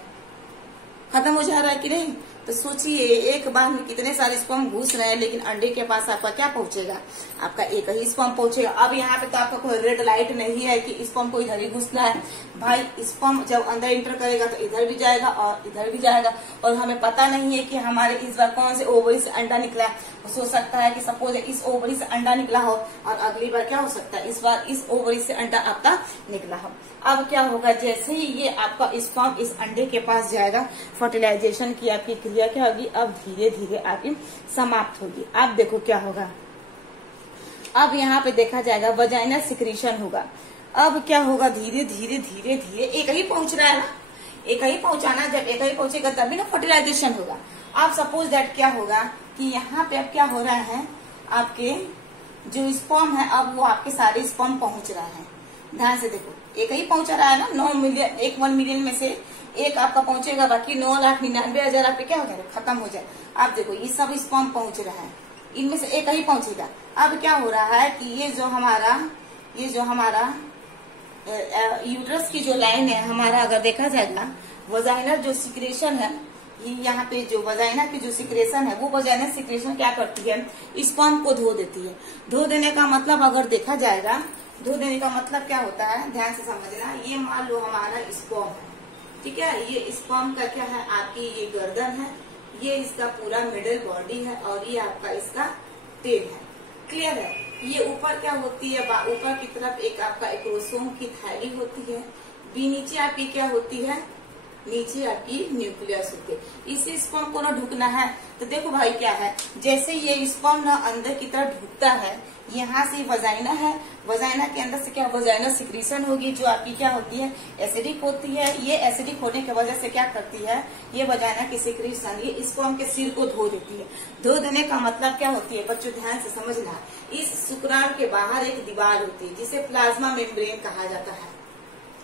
हैं कि नहीं। तो सोचिए एक बार में कितने सारे स्पर्म घुस रहे हैं, लेकिन अंडे के पास आपका क्या पहुंचेगा, आपका एक ही स्पर्म पहुंचेगा। अब यहाँ पे तो आपका कोई रेड लाइट नहीं है कि स्पर्म को इधर ही घुसना है। भाई स्पर्म जब अंदर इंटर करेगा तो इधर भी जाएगा और इधर भी जाएगा। और हमें पता नहीं है कि हमारे इस बार कौन से ओवरी से अंडा निकला है। हो सकता है कि सपोज इस ओवरी से अंडा निकला हो और अगली बार क्या हो सकता है, इस बार इस ओवरी से अंडा आपका निकला हो। अब क्या होगा, जैसे ही ये आपका स्पर्म इस अंडे के पास जाएगा, फर्टिलाइजेशन की आपकी क्रिया क्या होगी, अब धीरे धीरे आपकी समाप्त होगी। अब देखो क्या होगा, अब यहाँ पे देखा जाएगा वजाइनल सिक्रीशन होगा। अब क्या होगा, धीरे धीरे धीरे धीरे एक ही पहुंच रहा है ना, एक ही पहुंचाना, जब एक ही पहुंचेगा तभी ना फर्टिलाइजेशन होगा। अब सपोज दैट क्या होगा कि यहाँ पे अब क्या हो रहा है, आपके जो स्पर्म है अब वो आपके सारे स्पर्म पहुंच रहा है। ध्यान से देखो, एक ही पहुंचा रहा है ना, 1 मिलियन में से एक आपका पहुंचेगा, बाकी 9,99,000 आपके क्या हो जाएगा, खत्म हो जाए। आप देखो ये सब स्पर्म पहुंच रहा है, इनमें से एक ही पहुंचेगा। अब क्या हो रहा है कि ये जो हमारा यूट्रस की जो लाइन है हमारा, अगर देखा जाएगा वजाइनल जो सिक्रेशन है, यहाँ पे जो वजाइना की जो सिक्रेशन है, वो वजाइनल सिक्रेशन क्या करती है, स्पर्म को धो देती है। धो देने का मतलब अगर देखा जाएगा, धो देने का मतलब क्या होता है, ध्यान से समझना। ये मान लो हमारा स्पर्म है, ठीक है, ये स्पर्म का क्या है, आपकी ये गर्दन है, ये इसका पूरा मिडिल बॉडी है और ये आपका इसका तेल है। क्लियर है। ये ऊपर क्या होती है, ऊपर की तरफ एक आपका एक्रोसोम की थैली होती है, बी नीचे आपकी क्या होती है, नीचे आपकी न्यूक्लियस होती है। इसी स्पर्म को ना ढुकना है तो देखो भाई क्या है, जैसे ये स्पर्म ना अंदर की तरफ ढुकता है, यहाँ से वजाइना है, वजाइना के अंदर से क्या वजाइनल सिक्रीशन होगी, जो आपकी क्या होती है, एसिडिक होती है। ये एसिडिक होने की वजह से क्या करती है, ये वजाइना की सिक्रीशन ये स्पर्म के सिर को धो देती है। धो देने का मतलब क्या होती है बच्चों, ध्यान से समझना। इस शुक्राणु के बाहर एक दीवार होती है जिसे प्लाज्मा मेम्ब्रेन कहा जाता है।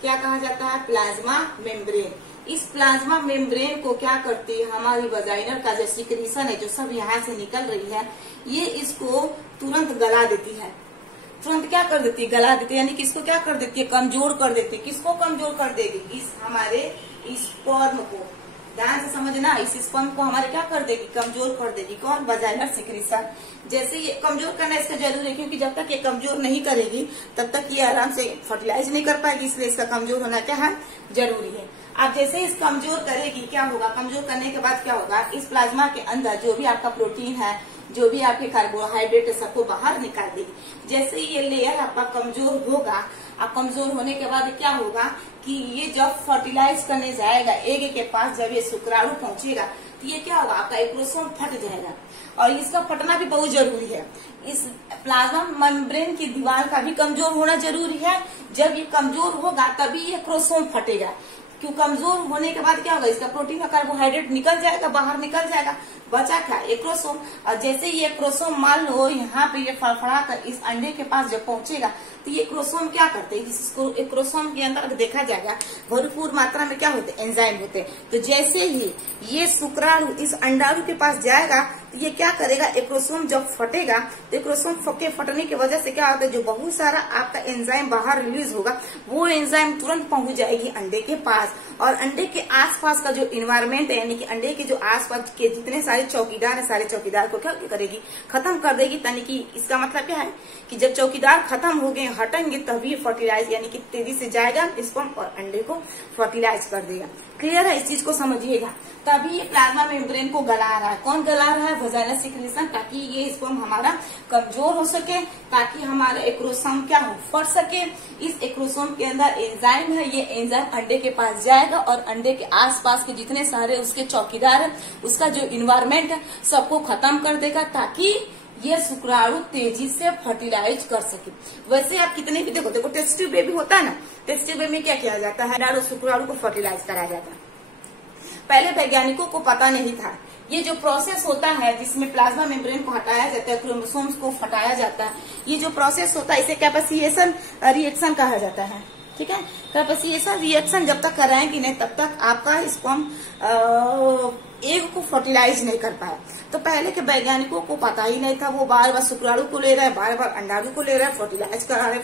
क्या कहा जाता है, प्लाज्मा मेम्ब्रेन। इस प्लाज्मा मेम्ब्रेन को क्या करती है, हमारी वजाइनल का जो सिक्रीशन है जो सब यहाँ से निकल रही है, ये इसको तुरंत गला देती है। तुरंत क्या कर देती है, गला देती है, यानी कि इसको क्या कर देती है, कमजोर कर देती है। किसको कमजोर कर देगी, इस हमारे स्पर्म को। ध्यान से समझना, इस स्पर्म को हमारे क्या कर देगी, कमजोर कर देगी। कौन, वजाइनल सिक्रीशन। जैसे ये कमजोर करना इसका जरूरी है, क्योंकि जब तक ये कमजोर नहीं करेगी तब तक ये आराम से फर्टिलाइज नहीं कर पाएगी, इसलिए इसका कमजोर होना क्या है, जरूरी है। अब जैसे इस कमजोर करेगी, क्या होगा, कमजोर करने के बाद क्या होगा, इस प्लाज्मा के अंदर जो भी आपका प्रोटीन है, जो भी आपके कार्बोहाइड्रेट है, सबको बाहर निकाल देगी। जैसे ये लेयर आपका कमजोर होगा, अब कमजोर होने के बाद क्या होगा कि ये जब फर्टिलाइज करने जाएगा एग के पास, जब ये शुक्राणु पहुंचेगा तो ये क्या होगा, आपका एक्रोसोम फट जाएगा। और इसका फटना भी बहुत जरूरी है। इस प्लाज्मा मेम्ब्रेन की दीवार का भी कमजोर होना जरूरी है। जब ये कमजोर होगा तभी ये एक्रोसोम फटेगा। क्यों, कमजोर होने के बाद क्या होगा, इसका प्रोटीन का कार्बोहाइड्रेट निकल जाएगा, बाहर निकल जाएगा, बचा क्या, एक्रोसोम। और जैसे ये एक्रोसोम मान लो यहाँ पे ये फड़फड़ा कर इस अंडे के पास जब पहुंचेगा तो ये एक्रोसोम क्या करते हैं, इसको एक्रोसोम के अंदर देखा जाएगा भरपूर मात्रा में क्या होते हैं, एंजाइम होते हैं। तो जैसे ही ये शुक्राणु इस अंडाणु के पास जाएगा तो ये क्या करेगा, एक्रोसोम जब फटेगा तो एक्रोसोम के फटने की वजह से क्या होता है, जो बहुत सारा आपका एंजाइम बाहर रिलीज होगा, वो एंजाइम तुरंत पहुंच जाएगी अंडे के पास। और अंडे के आसपास का जो इन्वायरमेंट है, यानी कि अंडे के जो आसपास के जितने सारे चौकीदार है, सारे चौकीदार को क्या करेगी, खत्म कर देगी। यानी कि इसका मतलब क्या है कि जब चौकीदार खत्म हो गए, हटेंगे, तभी फर्टिलाइज यानी कि तेजी से जाएगा स्पर्म और अंडे को फर्टिलाइज कर देगा। क्लियर है, इस चीज को समझिएगा। तभी ये प्लाज्मा मेम्ब्रेन को गला रहा है। कौन गला रहा है, वजाइनल सिक्रीशन, ताकि ये स्पर्म हमारा कमजोर हो सके, ताकि हमारा एक्रोसोम क्या हो, फट सके। इस एक्रोसोम के अंदर एंजाइम है, ये एंजाइम अंडे के पास जाएगा और अंडे के आसपास के जितने सारे उसके चौकीदार है, उसका जो इन्वायरमेंट है, सबको खत्म कर देगा, ताकि ये शुक्राणु तेजी से फर्टिलाइज कर सके। वैसे आप कितने भी देखो टेस्ट ट्यूब बेबी होता है ना, टेस्ट ट्यूब बेबी में क्या किया जाता है, शुक्राणु को फर्टिलाइज कराया जाता है। पहले वैज्ञानिकों को पता नहीं था। ये जो प्रोसेस होता है जिसमें प्लाज्मा मेम्ब्रेन को हटाया जाता है, क्रोमोसोम्स को हटाया जाता है, ये जो प्रोसेस होता है इसे कैपेसिएशन रिएक्शन कहा जाता है। ठीक है, कैपेसिएशन रिएक्शन जब तक कराएंगे नहीं तब तक आपका स्पर्म एग को फर्टिलाइज नहीं कर पाया। तो पहले के वैज्ञानिकों को पता ही नहीं था, वो बार बार शुक्राणु को ले रहे हैं, बार बार अंडाणु को ले रहे हैं, फर्टिलाइज करा रहे,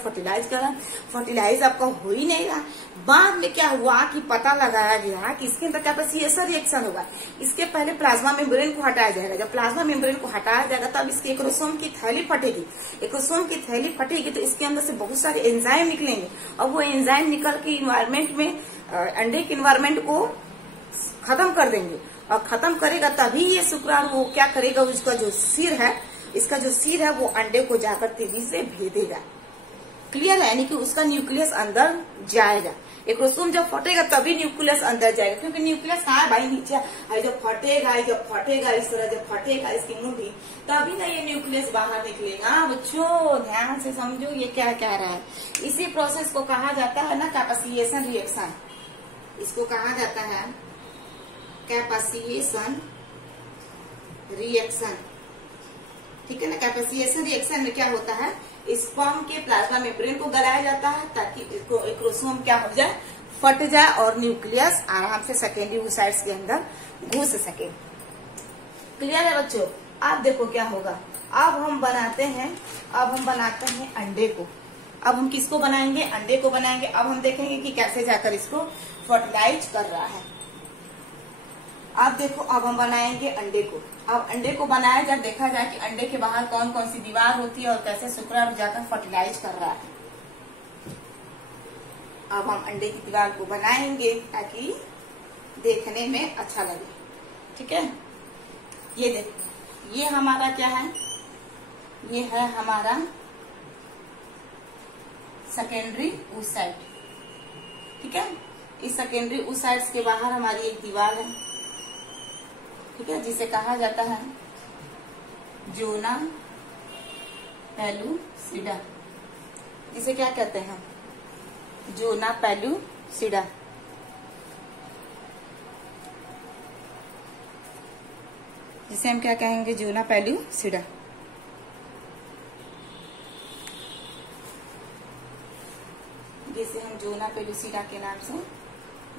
फर्टिलाइज आपका हो ही नहीं रहा। बाद में क्या हुआ कि पता लगाया गया कि इसके अंदर कैपेसिएशन रिएक्शन होगा। इसके पहले प्लाज्मा मेम्ब्रेन को हटाया जाएगा। जब प्लाज्मा मेम्ब्रेन को हटाया जाएगा तब इसकी एक्रोसोम की थैली फटेगी। एक्रोसोम की थैली फटेगी तो इसके अंदर से बहुत सारे एंजाइम निकलेंगे और वो एंजाइम निकल के इन्वायरमेंट में अंडे के इन्वायरमेंट को खत्म कर देंगे। और खत्म करेगा तभी ये शुक्राणु वो क्या करेगा, उसका जो सिर है, इसका जो सिर है वो अंडे को जाकर तेजी से भेदेगा। क्लियर है, यानी कि उसका न्यूक्लियस अंदर जाएगा। एक्रोसोम जब फटेगा तभी न्यूक्लियस अंदर जाएगा, क्योंकि न्यूक्लियस कहाँ है भाई, नीचे है। जब फटेगा इस तरह जब फटेगा इसकी मुंडी, तभी ना ये न्यूक्लियस बाहर निकलेगा। बच्चों ध्यान से समझो ये क्या कह रहा है। इसी प्रोसेस को कहा जाता है ना कैपेसिएशन रिएक्शन। इसको कहा जाता है कैपेसिएशन रिएक्शन। ठीक है ना, कैपेसिएशन रिएक्शन में क्या होता है, स्पर्म के प्लाज्मा मेम्ब्रेन को गलाया जाता है ताकि एक्रोसोम क्या हो जाए, फट जाए और न्यूक्लियस आराम से सेकेंडरी oocytes के अंदर घुस सके। क्लियर है बच्चों। अब देखो क्या होगा, अब हम बनाते हैं अंडे को। अब हम किसको बनाएंगे, अंडे को बनाएंगे। अब हम देखेंगे कि कैसे जाकर इसको फर्टिलाइज कर रहा है। अब देखो, अब हम बनाएंगे अंडे को। अब अंडे को बनाया जाए, देखा जाए कि अंडे के बाहर कौन कौन सी दीवार होती है और कैसे शुक्राणु जाकर फर्टिलाइज कर रहा है। अब हम अंडे की दीवार को बनाएंगे ताकि देखने में अच्छा लगे। ठीक है, ये देखो, ये हमारा क्या है, ये है हमारा सेकेंडरी oocyte। ठीक है, इस सेकेंडरी oocytes के बाहर हमारी एक दीवार है। ठीक है, जिसे कहा जाता है जोना पेलुसिडा। जिसे क्या कहते हैं, जोना पेलुसिडा। जिसे हम क्या कहेंगे, जोना पेलुसिडा। जिसे हम जोना पेलुसिडा के नाम से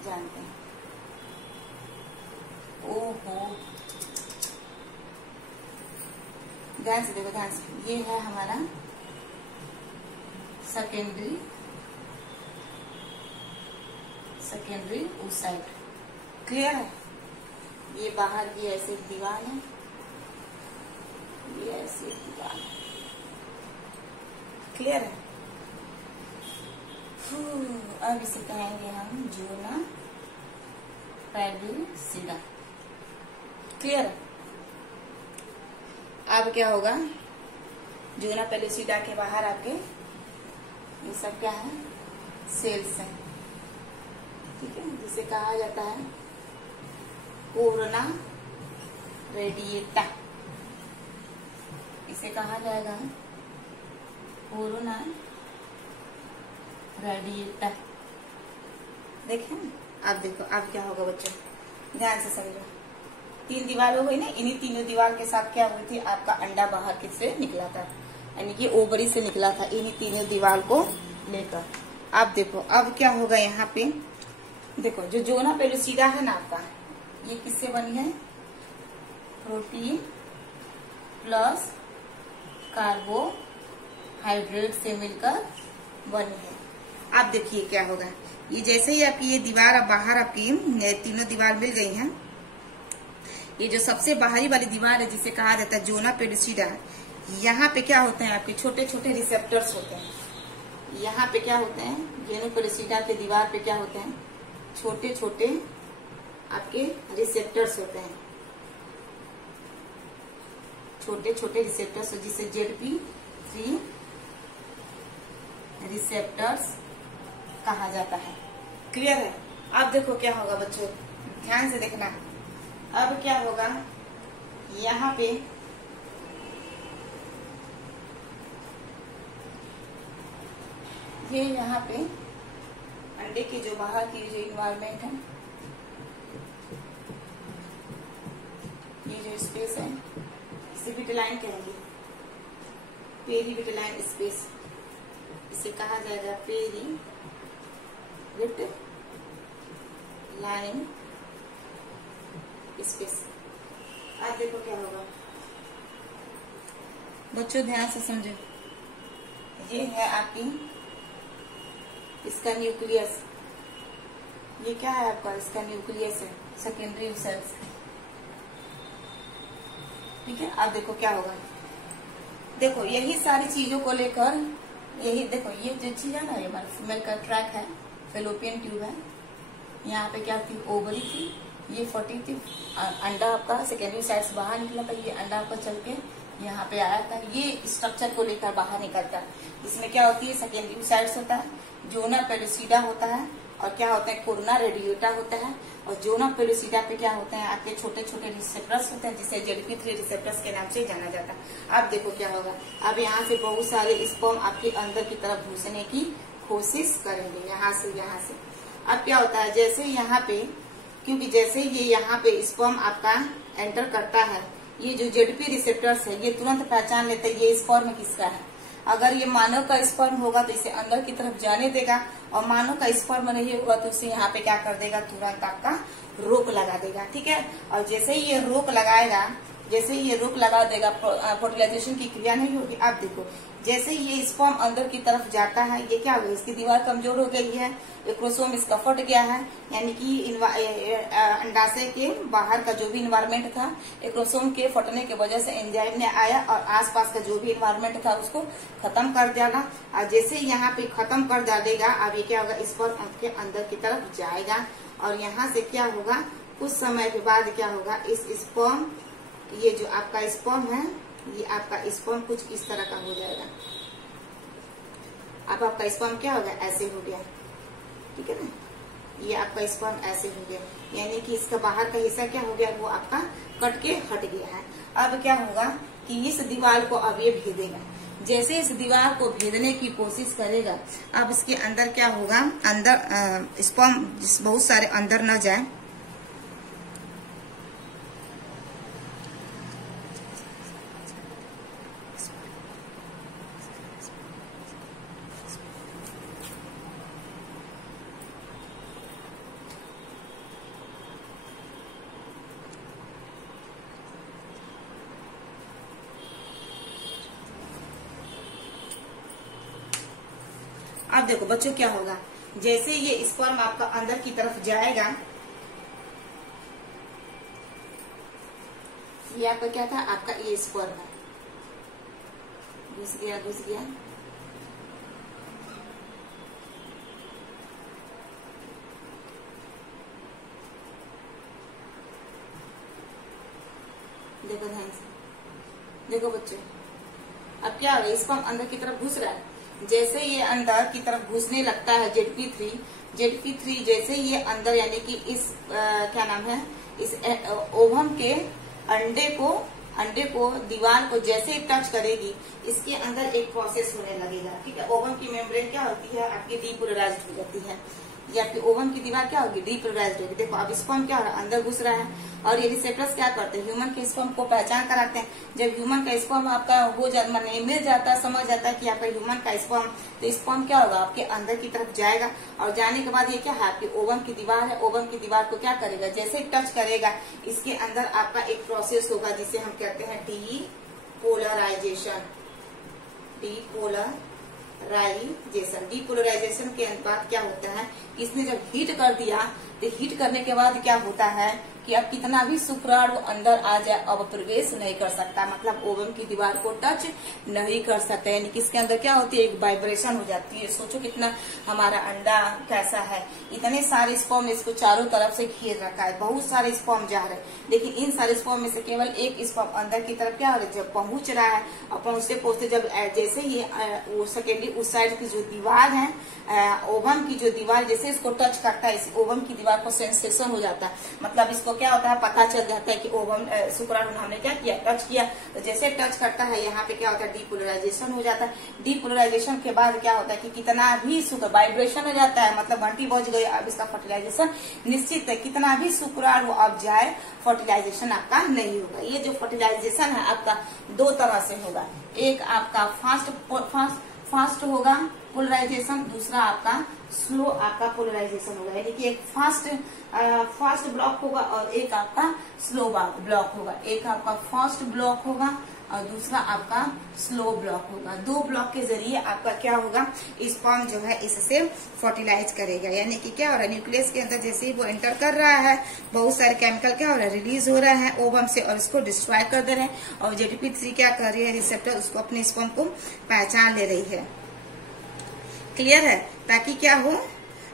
जानते हैं। ओहो, ध्यान से देखो, ध्यान से। ये है हमारा सेकेंडरी ओसाइट। क्लियर है? ये बाहर की ऐसे दीवार है, ये ऐसे दीवार है। क्लियर है? अब इसे कहेंगे हम जोना पेलुसिडा। क्लियर है? अब क्या होगा, जोना पेलुसिडा के बाहर आपके ये सब क्या है, सेल्स है। ठीक है, जिसे कहा जाता है कोरोना रेडिएटा। इसे कहा जाएगा कोरोना रेडिएटा। देखें, अब देखो अब क्या होगा बच्चों, ध्यान से समझो। 3 दीवार हो गई ना, इन्हीं तीनों दीवार के साथ क्या हुई थी, आपका अंडा बाहर किससे निकला था, यानी कि ओवरी से निकला था, इन्हीं तीनों दीवार को लेकर। अब देखो अब क्या होगा, यहाँ पे देखो जो जोना पेलुसिडा है ना आपका, ये किससे बनी है, प्रोटीन प्लस कार्बोहाइड्रेट से मिलकर बनी है। अब देखिए क्या होगा, ये जैसे ही आपकी ये दीवार अब बाहर आपकी तीनों दीवार मिल गई हैं, ये जो सबसे बाहरी वाली दीवार है जिसे कहा जाता है जोना पेलुसिडा, यहाँ पे क्या होते हैं, आपके छोटे छोटे रिसेप्टर्स होते हैं। यहाँ पे क्या होते हैं, जोना पेलुसिडा के दीवार पे क्या होते हैं, छोटे छोटे आपके रिसेप्टर्स होते हैं, छोटे छोटे रिसेप्टर्स, जिसे ZP3 रिसेप्टर्स कहा जाता है। क्लियर है? अब देखो क्या होगा बच्चों, ध्यान से देखना। अब क्या होगा, यहाँ पे ये यहाँ पे अंडे के जो बाहर की जो इन्वायरमेंट है, ये जो स्पेस है, इसे विटलाइन कहेंगे, पेरीविटलाइन स्पेस। इसे कहा जाएगा पेरीविटलाइन स्पेस। अब देखो क्या होगा बच्चों, ध्यान से समझो। ये है आपकी इसका न्यूक्लियस, ये क्या है आपका, इसका न्यूक्लियस है, सेकेंडरी सेल्स। ठीक है, अब देखो क्या होगा, देखो यही सारी चीजों को लेकर, यही देखो ये जो चीज है ना, ये हमारा फीमेल का ट्रैक है, फेलोपियन ट्यूब है, यहाँ पे क्या थी, ओवरी थी, ये फटी थी, अंडा आपका सेकेंडरी साइड से बाहर निकला था, ये अंडा आपका चल के यहाँ पे आया था, ये स्ट्रक्चर को लेकर बाहर निकलता है। इसमें क्या होती है, सेकेंडरी साइड्स होता है, जोना पेलुसिडा होता है, और क्या होता है, कोरोना रेडिएटा होता है, और जोना पेलुसिडा पे क्या होते हैं, आपके छोटे छोटे रिसेप्टर्स होते हैं, जिसे ZP3 रिसेप्टर्स के नाम से जाना जाता है। अब देखो क्या होगा, अब यहाँ से बहुत सारे स्पर्म आपके अंदर की तरफ घुसने की कोशिश करेंगे, यहाँ से। अब क्या होता है, जैसे यहाँ पे, क्योंकि जैसे ये यहाँ पे स्पर्म आपका एंटर करता है, ये जो ZP रिसेप्टर्स है, ये तुरंत पहचान लेते हैं ये स्पर्म किसका है। अगर ये मानव का स्पर्म होगा तो इसे अंदर की तरफ जाने देगा, और मानव का स्पर्म नहीं होगा तो इसे यहाँ पे क्या कर देगा, तुरंत आपका रोक लगा देगा। ठीक है, और जैसे ही ये रोक लगाएगा, जैसे ही ये रोक लगा देगा, फर्टिलाइजेशन की क्रिया नहीं होगी। अब देखो जैसे ही ये स्पर्म अंदर की तरफ जाता है, ये क्या होगा, इसकी दीवार कमजोर हो गई है, क्रोमोसोम इसका फट गया है, यानी कि अंडाशय के बाहर का जो भी इन्वायरमेंट था, क्रोमोसोम के फटने की वजह से एंजाइम ने आया और आसपास का जो भी इन्वायरमेंट था उसको खत्म कर देगा। और जैसे यहाँ पे खत्म कर डालेगा, अब ये क्या होगा, स्पर्म के अंदर की तरफ जाएगा, और यहाँ से क्या होगा, कुछ समय के बाद क्या होगा, इस स्पर्म, ये जो आपका स्पर्म है, ये आपका स्पर्म कुछ इस तरह का हो जाएगा। अब आपका स्पर्म क्या होगा, ऐसे हो गया। ठीक है ना, ये आपका स्पर्म ऐसे हो गया, यानी कि इसका बाहर का हिस्सा क्या हो गया, वो आपका कट के हट गया है। अब क्या होगा कि इस दीवार को अब ये भेदेगा, जैसे इस दीवार को भेदने की कोशिश करेगा, अब इसके अंदर क्या होगा, अंदर स्पर्म बहुत सारे अंदर न जाए, अब देखो बच्चों क्या होगा, जैसे ये स्पर्म आपका अंदर की तरफ जाएगा, ये आपका क्या था, आपका ये स्पर्म है, घुस गया घुस गया, देखो ध्यान से, देखो बच्चों अब क्या हो रहा है, स्पर्म अंदर की तरफ घुस रहा है। जैसे ये अंदर की तरफ घुसने लगता है ZP3 जैसे ये अंदर यानी कि इस क्या नाम है, इस ओवम के अंडे को दीवार को जैसे ही टच करेगी, इसके अंदर एक प्रोसेस होने लगेगा। ठीक है, ओवम की मेम्ब्रेन क्या होती है आपकी, डीपोलराइज्ड हो जाती है। ये आपकी ओवम की दीवार क्या होगी, डीपोलराइज्ड होगी। देखो अब स्पर्म क्या हो रहा है, अंदर घुस रहा है, और ये रिसेप्टर्स क्या करते हैं, ह्यूमन के स्पर्म को पहचान कराते हैं। जब ह्यूमन का स्पर्म आपका हो जाता है, मिल जाता है, समझ जाता है कि आपका ह्यूमन का स्पर्म, तो स्पर्म क्या होगा, आपके अंदर की तरफ जाएगा, और जाने के बाद ये क्या है, आपकी ओवम की दीवार है, ओवम की दीवार को क्या करेगा, जैसे टच करेगा, इसके अंदर आपका एक प्रोसेस होगा जिसे हम कहते हैं डीपोलराइजेशन के बाद क्या होता है, इसने जब हीट कर दिया, तो हीट करने के बाद क्या होता है कि अब कितना भी शुक्राणु अंदर आ जाए, अब प्रवेश नहीं कर सकता, मतलब ओवम की दीवार को टच नहीं कर सकते। यानी कि इसके अंदर क्या होती है, एक वाइब्रेशन हो जाती है। सोचो कितना हमारा अंडा कैसा है, इतने सारे स्पर्म इसको चारों तरफ से घेर रखा है, बहुत सारे स्पर्म जा रहे हैं, लेकिन इन सारे स्पर्म में से केवल एक स्पर्म अंदर की तरफ क्या हो रहा है, जब पहुंच रहा है, और पहुंचते पहुंचते जब जैसे ये सेकेंडरी उस साइड की जो दीवार है, ओवम की जो दीवार जैसे इसको टच करता है, इस ओवम की दीवार को सेंसेशन हो जाता है, मतलब इसको क्या होता है, पता चल जाता है कि ओवम शुक्राणु हमने क्या किया, टच किया। तो जैसे टच करता है, यहाँ पे क्या होता है, डीपोलराइजेशन हो जाता है। डीपोलराइजेशन के बाद क्या होता है कि कितना भी वाइब्रेशन हो जाता है, मतलब घंटी बज गई, अब इसका फर्टिलाइजेशन निश्चित है। कितना भी शुक्राणु अब जाए, फर्टिलाइजेशन आपका नहीं होगा। ये जो फर्टिलाइजेशन है आपका दो तरह से होगा, एक आपका फास्ट होगा पोलराइजेशन, दूसरा आपका स्लो आपका पोलराइजेशन होगा। यानी कि एक फास्ट ब्लॉक होगा और एक आपका स्लो ब्लॉक होगा। एक आपका फास्ट ब्लॉक होगा और दूसरा आपका स्लो ब्लॉक होगा। दो ब्लॉक के जरिए आपका क्या होगा, स्पर्म जो है इससे फर्टिलाइज करेगा। यानी कि क्या हो रहा है, न्यूक्लियस के अंदर जैसे ही वो एंटर कर रहा है, बहुत सारे केमिकल क्या हो रहा है, रिलीज हो रहा है ओवम से, और इसको डिस्ट्रॉय कर दे रहे हैं। और ZP3 क्या कर रही है, रिसेप्टर उसको अपने स्पर्म को पहचान ले रही है। क्लियर है, ताकि क्या हो,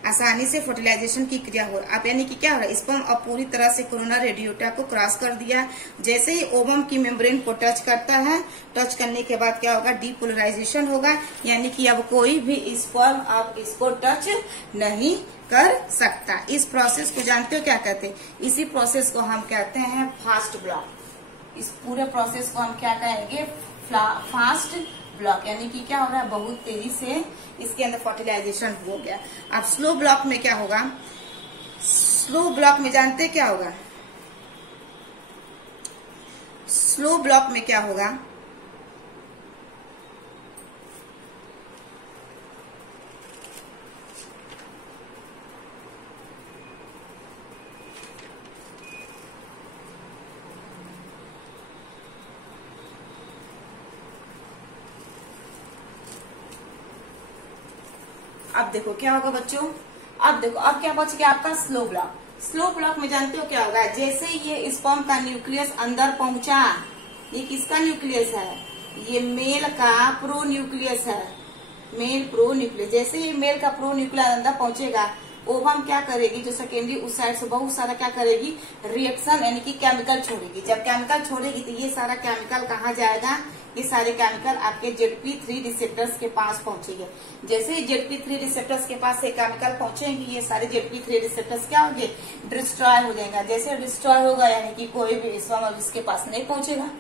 आसानी से फर्टिलाइजेशन की क्रिया हो। अब यानी कि क्या हो रहा है, स्पर्म अब पूरी तरह से कोरोना रेडियोटा को क्रॉस कर दिया। जैसे ही ओवम की मेम्ब्रेन को टच करता है, टच करने के बाद क्या होगा, डीपोलराइजेशन होगा। यानी कि अब कोई भी स्पर्म अब इसको टच नहीं कर सकता। इस प्रोसेस को जानते हो क्या कहते हैं, इसी प्रोसेस को हम कहते हैं फास्ट ब्लॉक। इस पूरे प्रोसेस को हम क्या कहेंगे, फास्ट ब्लॉक। यानी कि क्या हो रहा है, बहुत तेजी से इसके अंदर फर्टिलाइजेशन हो गया। अब स्लो ब्लॉक में क्या होगा, स्लो ब्लॉक में जानते क्या होगा, स्लो ब्लॉक में क्या होगा, अब देखो क्या होगा बच्चों, अब देखो अब क्या बच गया आपका स्लो ब्लॉक। स्लो ब्लॉक में जानते हो क्या होगा, जैसे ये स्पर्म का न्यूक्लियस अंदर पहुंचा, ये किसका न्यूक्लियस है, ये मेल का प्रो न्यूक्लियस है, मेल प्रो न्यूक्लियस। जैसे ये मेल का प्रो न्यूक्लियस अंदर पहुंचेगा, ओवम क्या करेगी, जो सेकेंडरी उस साइड से बहुत सारा क्या करेगी, रिएक्शन यानी कि केमिकल छोड़ेगी। जब केमिकल छोड़ेगी तो ये सारा केमिकल कहाँ जाएगा, ये सारे केमिकल आपके ZP3 रिसेप्टर्स के पास पहुंचेंगे। जैसे ही ZP3 रिसेप्टर्स के पास ये केमिकल पहुंचेंगे, ये सारे ZP3 रिसेप्टर्स क्या होंगे, डिस्ट्रॉय हो जाएगा। जैसे डिस्ट्रॉय होगा यानी कि कोई भी स्पर्म अब इसके पास नहीं पहुंचेगा।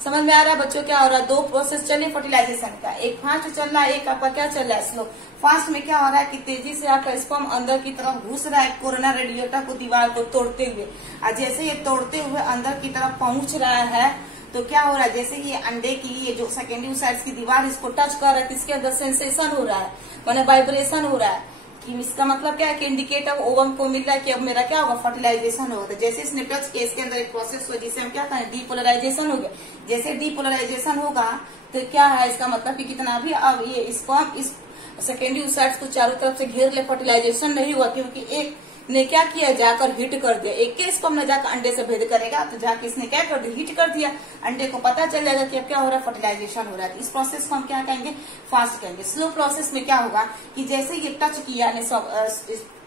समझ में आ रहा है बच्चों क्या हो रहा है, दो प्रोसेस चले फर्टिलाइजेशन का, एक फास्ट चल रहा है, एक आपका क्या चल रहा है, स्लो। फास्ट में क्या हो रहा है कि तेजी से आपका स्पर्म अंदर की तरफ घुस रहा है, कोरोना रेडियोटा को दीवार को तोड़ते हुए, और जैसे ये तोड़ते हुए अंदर की तरफ पहुंच रहा है, तो क्या हो रहा है, जैसे ये अंडे की ये जो सेकेंडरी साइड की दीवार इसको टच कर रहा है, तो इसके अंदर सेंसेशन हो रहा है, माने वाइब्रेशन हो रहा है। कि इसका मतलब क्या है कि इंडिकेट अब ओवम को मिल रहा है कि अब मेरा क्या होगा, फर्टिलाइजेशन होगा। तो जैसे इसने टच किया, इसके अंदर एक प्रोसेस हुआ जिसे हम क्या कहें, डीपोलराइजेशन हो गया। जैसे डीपोलराइजेशन होगा तो क्या है, इसका मतलब कि कितना भी अब ये स्पर्म इस सेकेंडरी oocytes को चारों तरफ से घेर ले, फर्टिलाइजेशन नहीं हुआ क्योंकि एक ने क्या किया, जाकर हिट कर दिया। एक के स्पर्म ने जाकर अंडे से भेद करेगा, तो जाके इसने क्या कर दिया, हिट कर दिया। अंडे को पता चल जाएगा कि अब क्या हो रहा है, फर्टिलाइजेशन हो रहा है। इस प्रोसेस को हम क्या कहेंगे, फास्ट कहेंगे। स्लो प्रोसेस में क्या होगा कि जैसे ये टच किया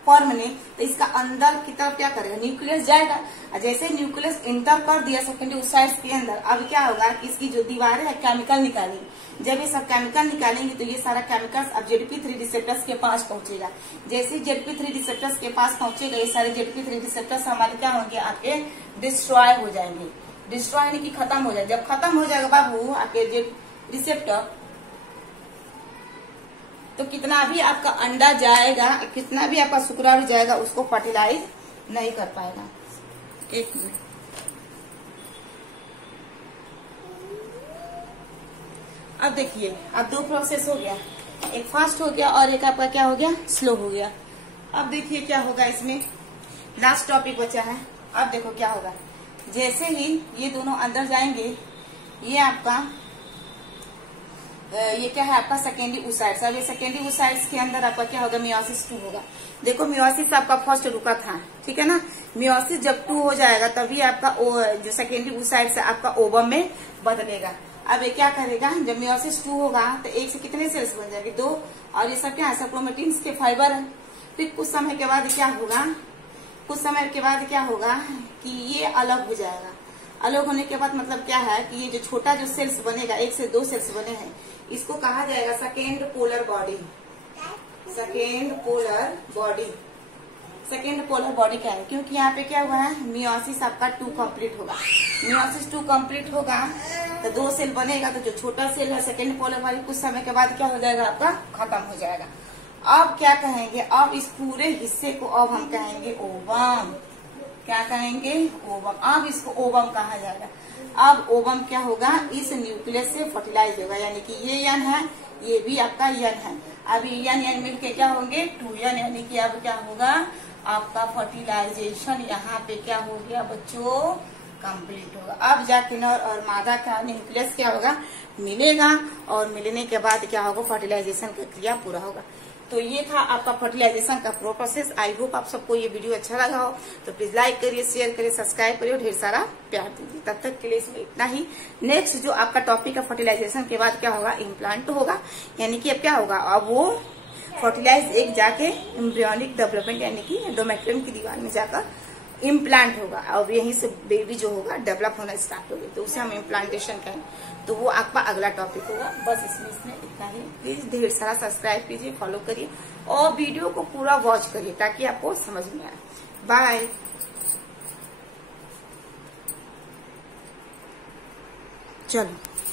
फॉर्म ने, तो इसका अंदर की तरफ क्या करेगा, न्यूक्लियस जाएगा। जैसे न्यूक्लियस इंटर कर दिया सेकेंडरी oocytes के अंदर, अब क्या होगा कि इसकी जो दीवारें है केमिकल निकालेंगी। जब ये सब केमिकल निकालेंगे तो ये सारा केमिकल्स अब ZP3 रिसेप्टर्स के पास पहुंचेगा। जैसे ZP3 रिसेप्टर्स के पास पहुंचेगा, ये सारे ZP3 रिसेप्टर्स हमारे क्या होंगे, आपके डिस्ट्रॉय हो जाएंगे। डिस्ट्रॉय यानी कि खत्म हो जाएगा। जब खत्म हो जाएगा बाबू आपके रिसेप्टर, तो कितना भी आपका अंडा जाएगा, कितना भी आपका शुक्राणु जाएगा, उसको फर्टिलाइज नहीं कर पाएगा। एक मिनट, अब देखिए, अब दो प्रोसेस हो गया, एक फास्ट हो गया और एक आपका क्या हो गया, स्लो हो गया। अब देखिए क्या होगा, इसमें लास्ट टॉपिक बचा है। अब देखो क्या होगा, जैसे ही ये दोनों अंदर जाएंगे, ये आपका ये क्या है आपका सेकेंडरी oocytes। अब ये सेकेंडरी oocytes के अंदर आपका क्या होगा, मियोसिस 2 होगा। देखो मियोसिस आपका फर्स्ट रुका था, ठीक है ना। मियोसिस जब 2 हो जाएगा तभी आपका जो सेकेंडरी oocytes है आपका ओवम में बदलेगा। अब ये क्या करेगा, जब मियोसिस 2 होगा तो एक से कितने सेल्स बन जाएंगे, 2, और ये सब क्या है, सब क्रोमेटिन्स के फाइबर है। फिर कुछ समय के बाद क्या होगा, कुछ समय के बाद क्या होगा कि ये अलग हो जाएगा। अलग होने के बाद मतलब क्या है कि ये जो छोटा जो सेल्स बनेगा, 1 से 2 सेल्स बने हैं, इसको कहा जाएगा second polar body. Second polar body, second polar body क्या है, क्योंकि यहाँ पे क्या हुआ है, मियोसिस आपका 2 कंप्लीट होगा। मियोसिस 2 कंप्लीट होगा तो 2 सेल बनेगा, तो जो छोटा सेल है सेकेंड पोलर बॉडी कुछ समय के बाद क्या हो जाएगा, आपका खत्म हो जाएगा। अब क्या कहेंगे, अब इस पूरे हिस्से को अब हम कहेंगे ओवम। क्या कहेंगे, ओवम। अब इसको ओवम कहा जाएगा। अब ओवम क्या होगा, इस न्यूक्लियस से फर्टिलाइज होगा, यानी कि ये यन है, ये भी आपका यन है। अब ये यन मिलके क्या होंगे, 2 यन, यानी कि अब क्या होगा, आपका फर्टिलाइजेशन यहाँ पे क्या हो गया बच्चों, कंप्लीट होगा। अब जाके नर और मादा का न्यूक्लियस क्या होगा, मिलेगा, और मिलने के बाद क्या होगा, फर्टिलाइजेशन का क्रिया पूरा होगा। तो ये था आपका फर्टिलाइजेशन का प्रोसेस। आई होप आप सबको ये वीडियो अच्छा लगा हो, तो प्लीज लाइक करिए, शेयर करिए, सब्सक्राइब करिए और ढेर सारा प्यार दीजिए। तब तक के लिए इसमें इतना ही। नेक्स्ट जो आपका टॉपिक है फर्टिलाइजेशन के बाद क्या होगा, इम्प्लांट होगा, यानी कि अब क्या होगा, अब वो फर्टिलाइज एक जाके एम्ब्रियोनिक डेवलपमेंट यानी कि एंडोमेट्रियम की दीवार में जाकर इम्प्लांट होगा, और यहीं से बेबी जो होगा डेवलप होना स्टार्ट होगी, तो उसे हम इम्प्लांटेशन कहें। तो वो आपका अगला टॉपिक होगा। बस इसमें इतना ही। प्लीज ढेर सारा सब्सक्राइब कीजिए, फॉलो करिए और वीडियो को पूरा वॉच करिए ताकि आपको समझ में आए। बाय। चलो।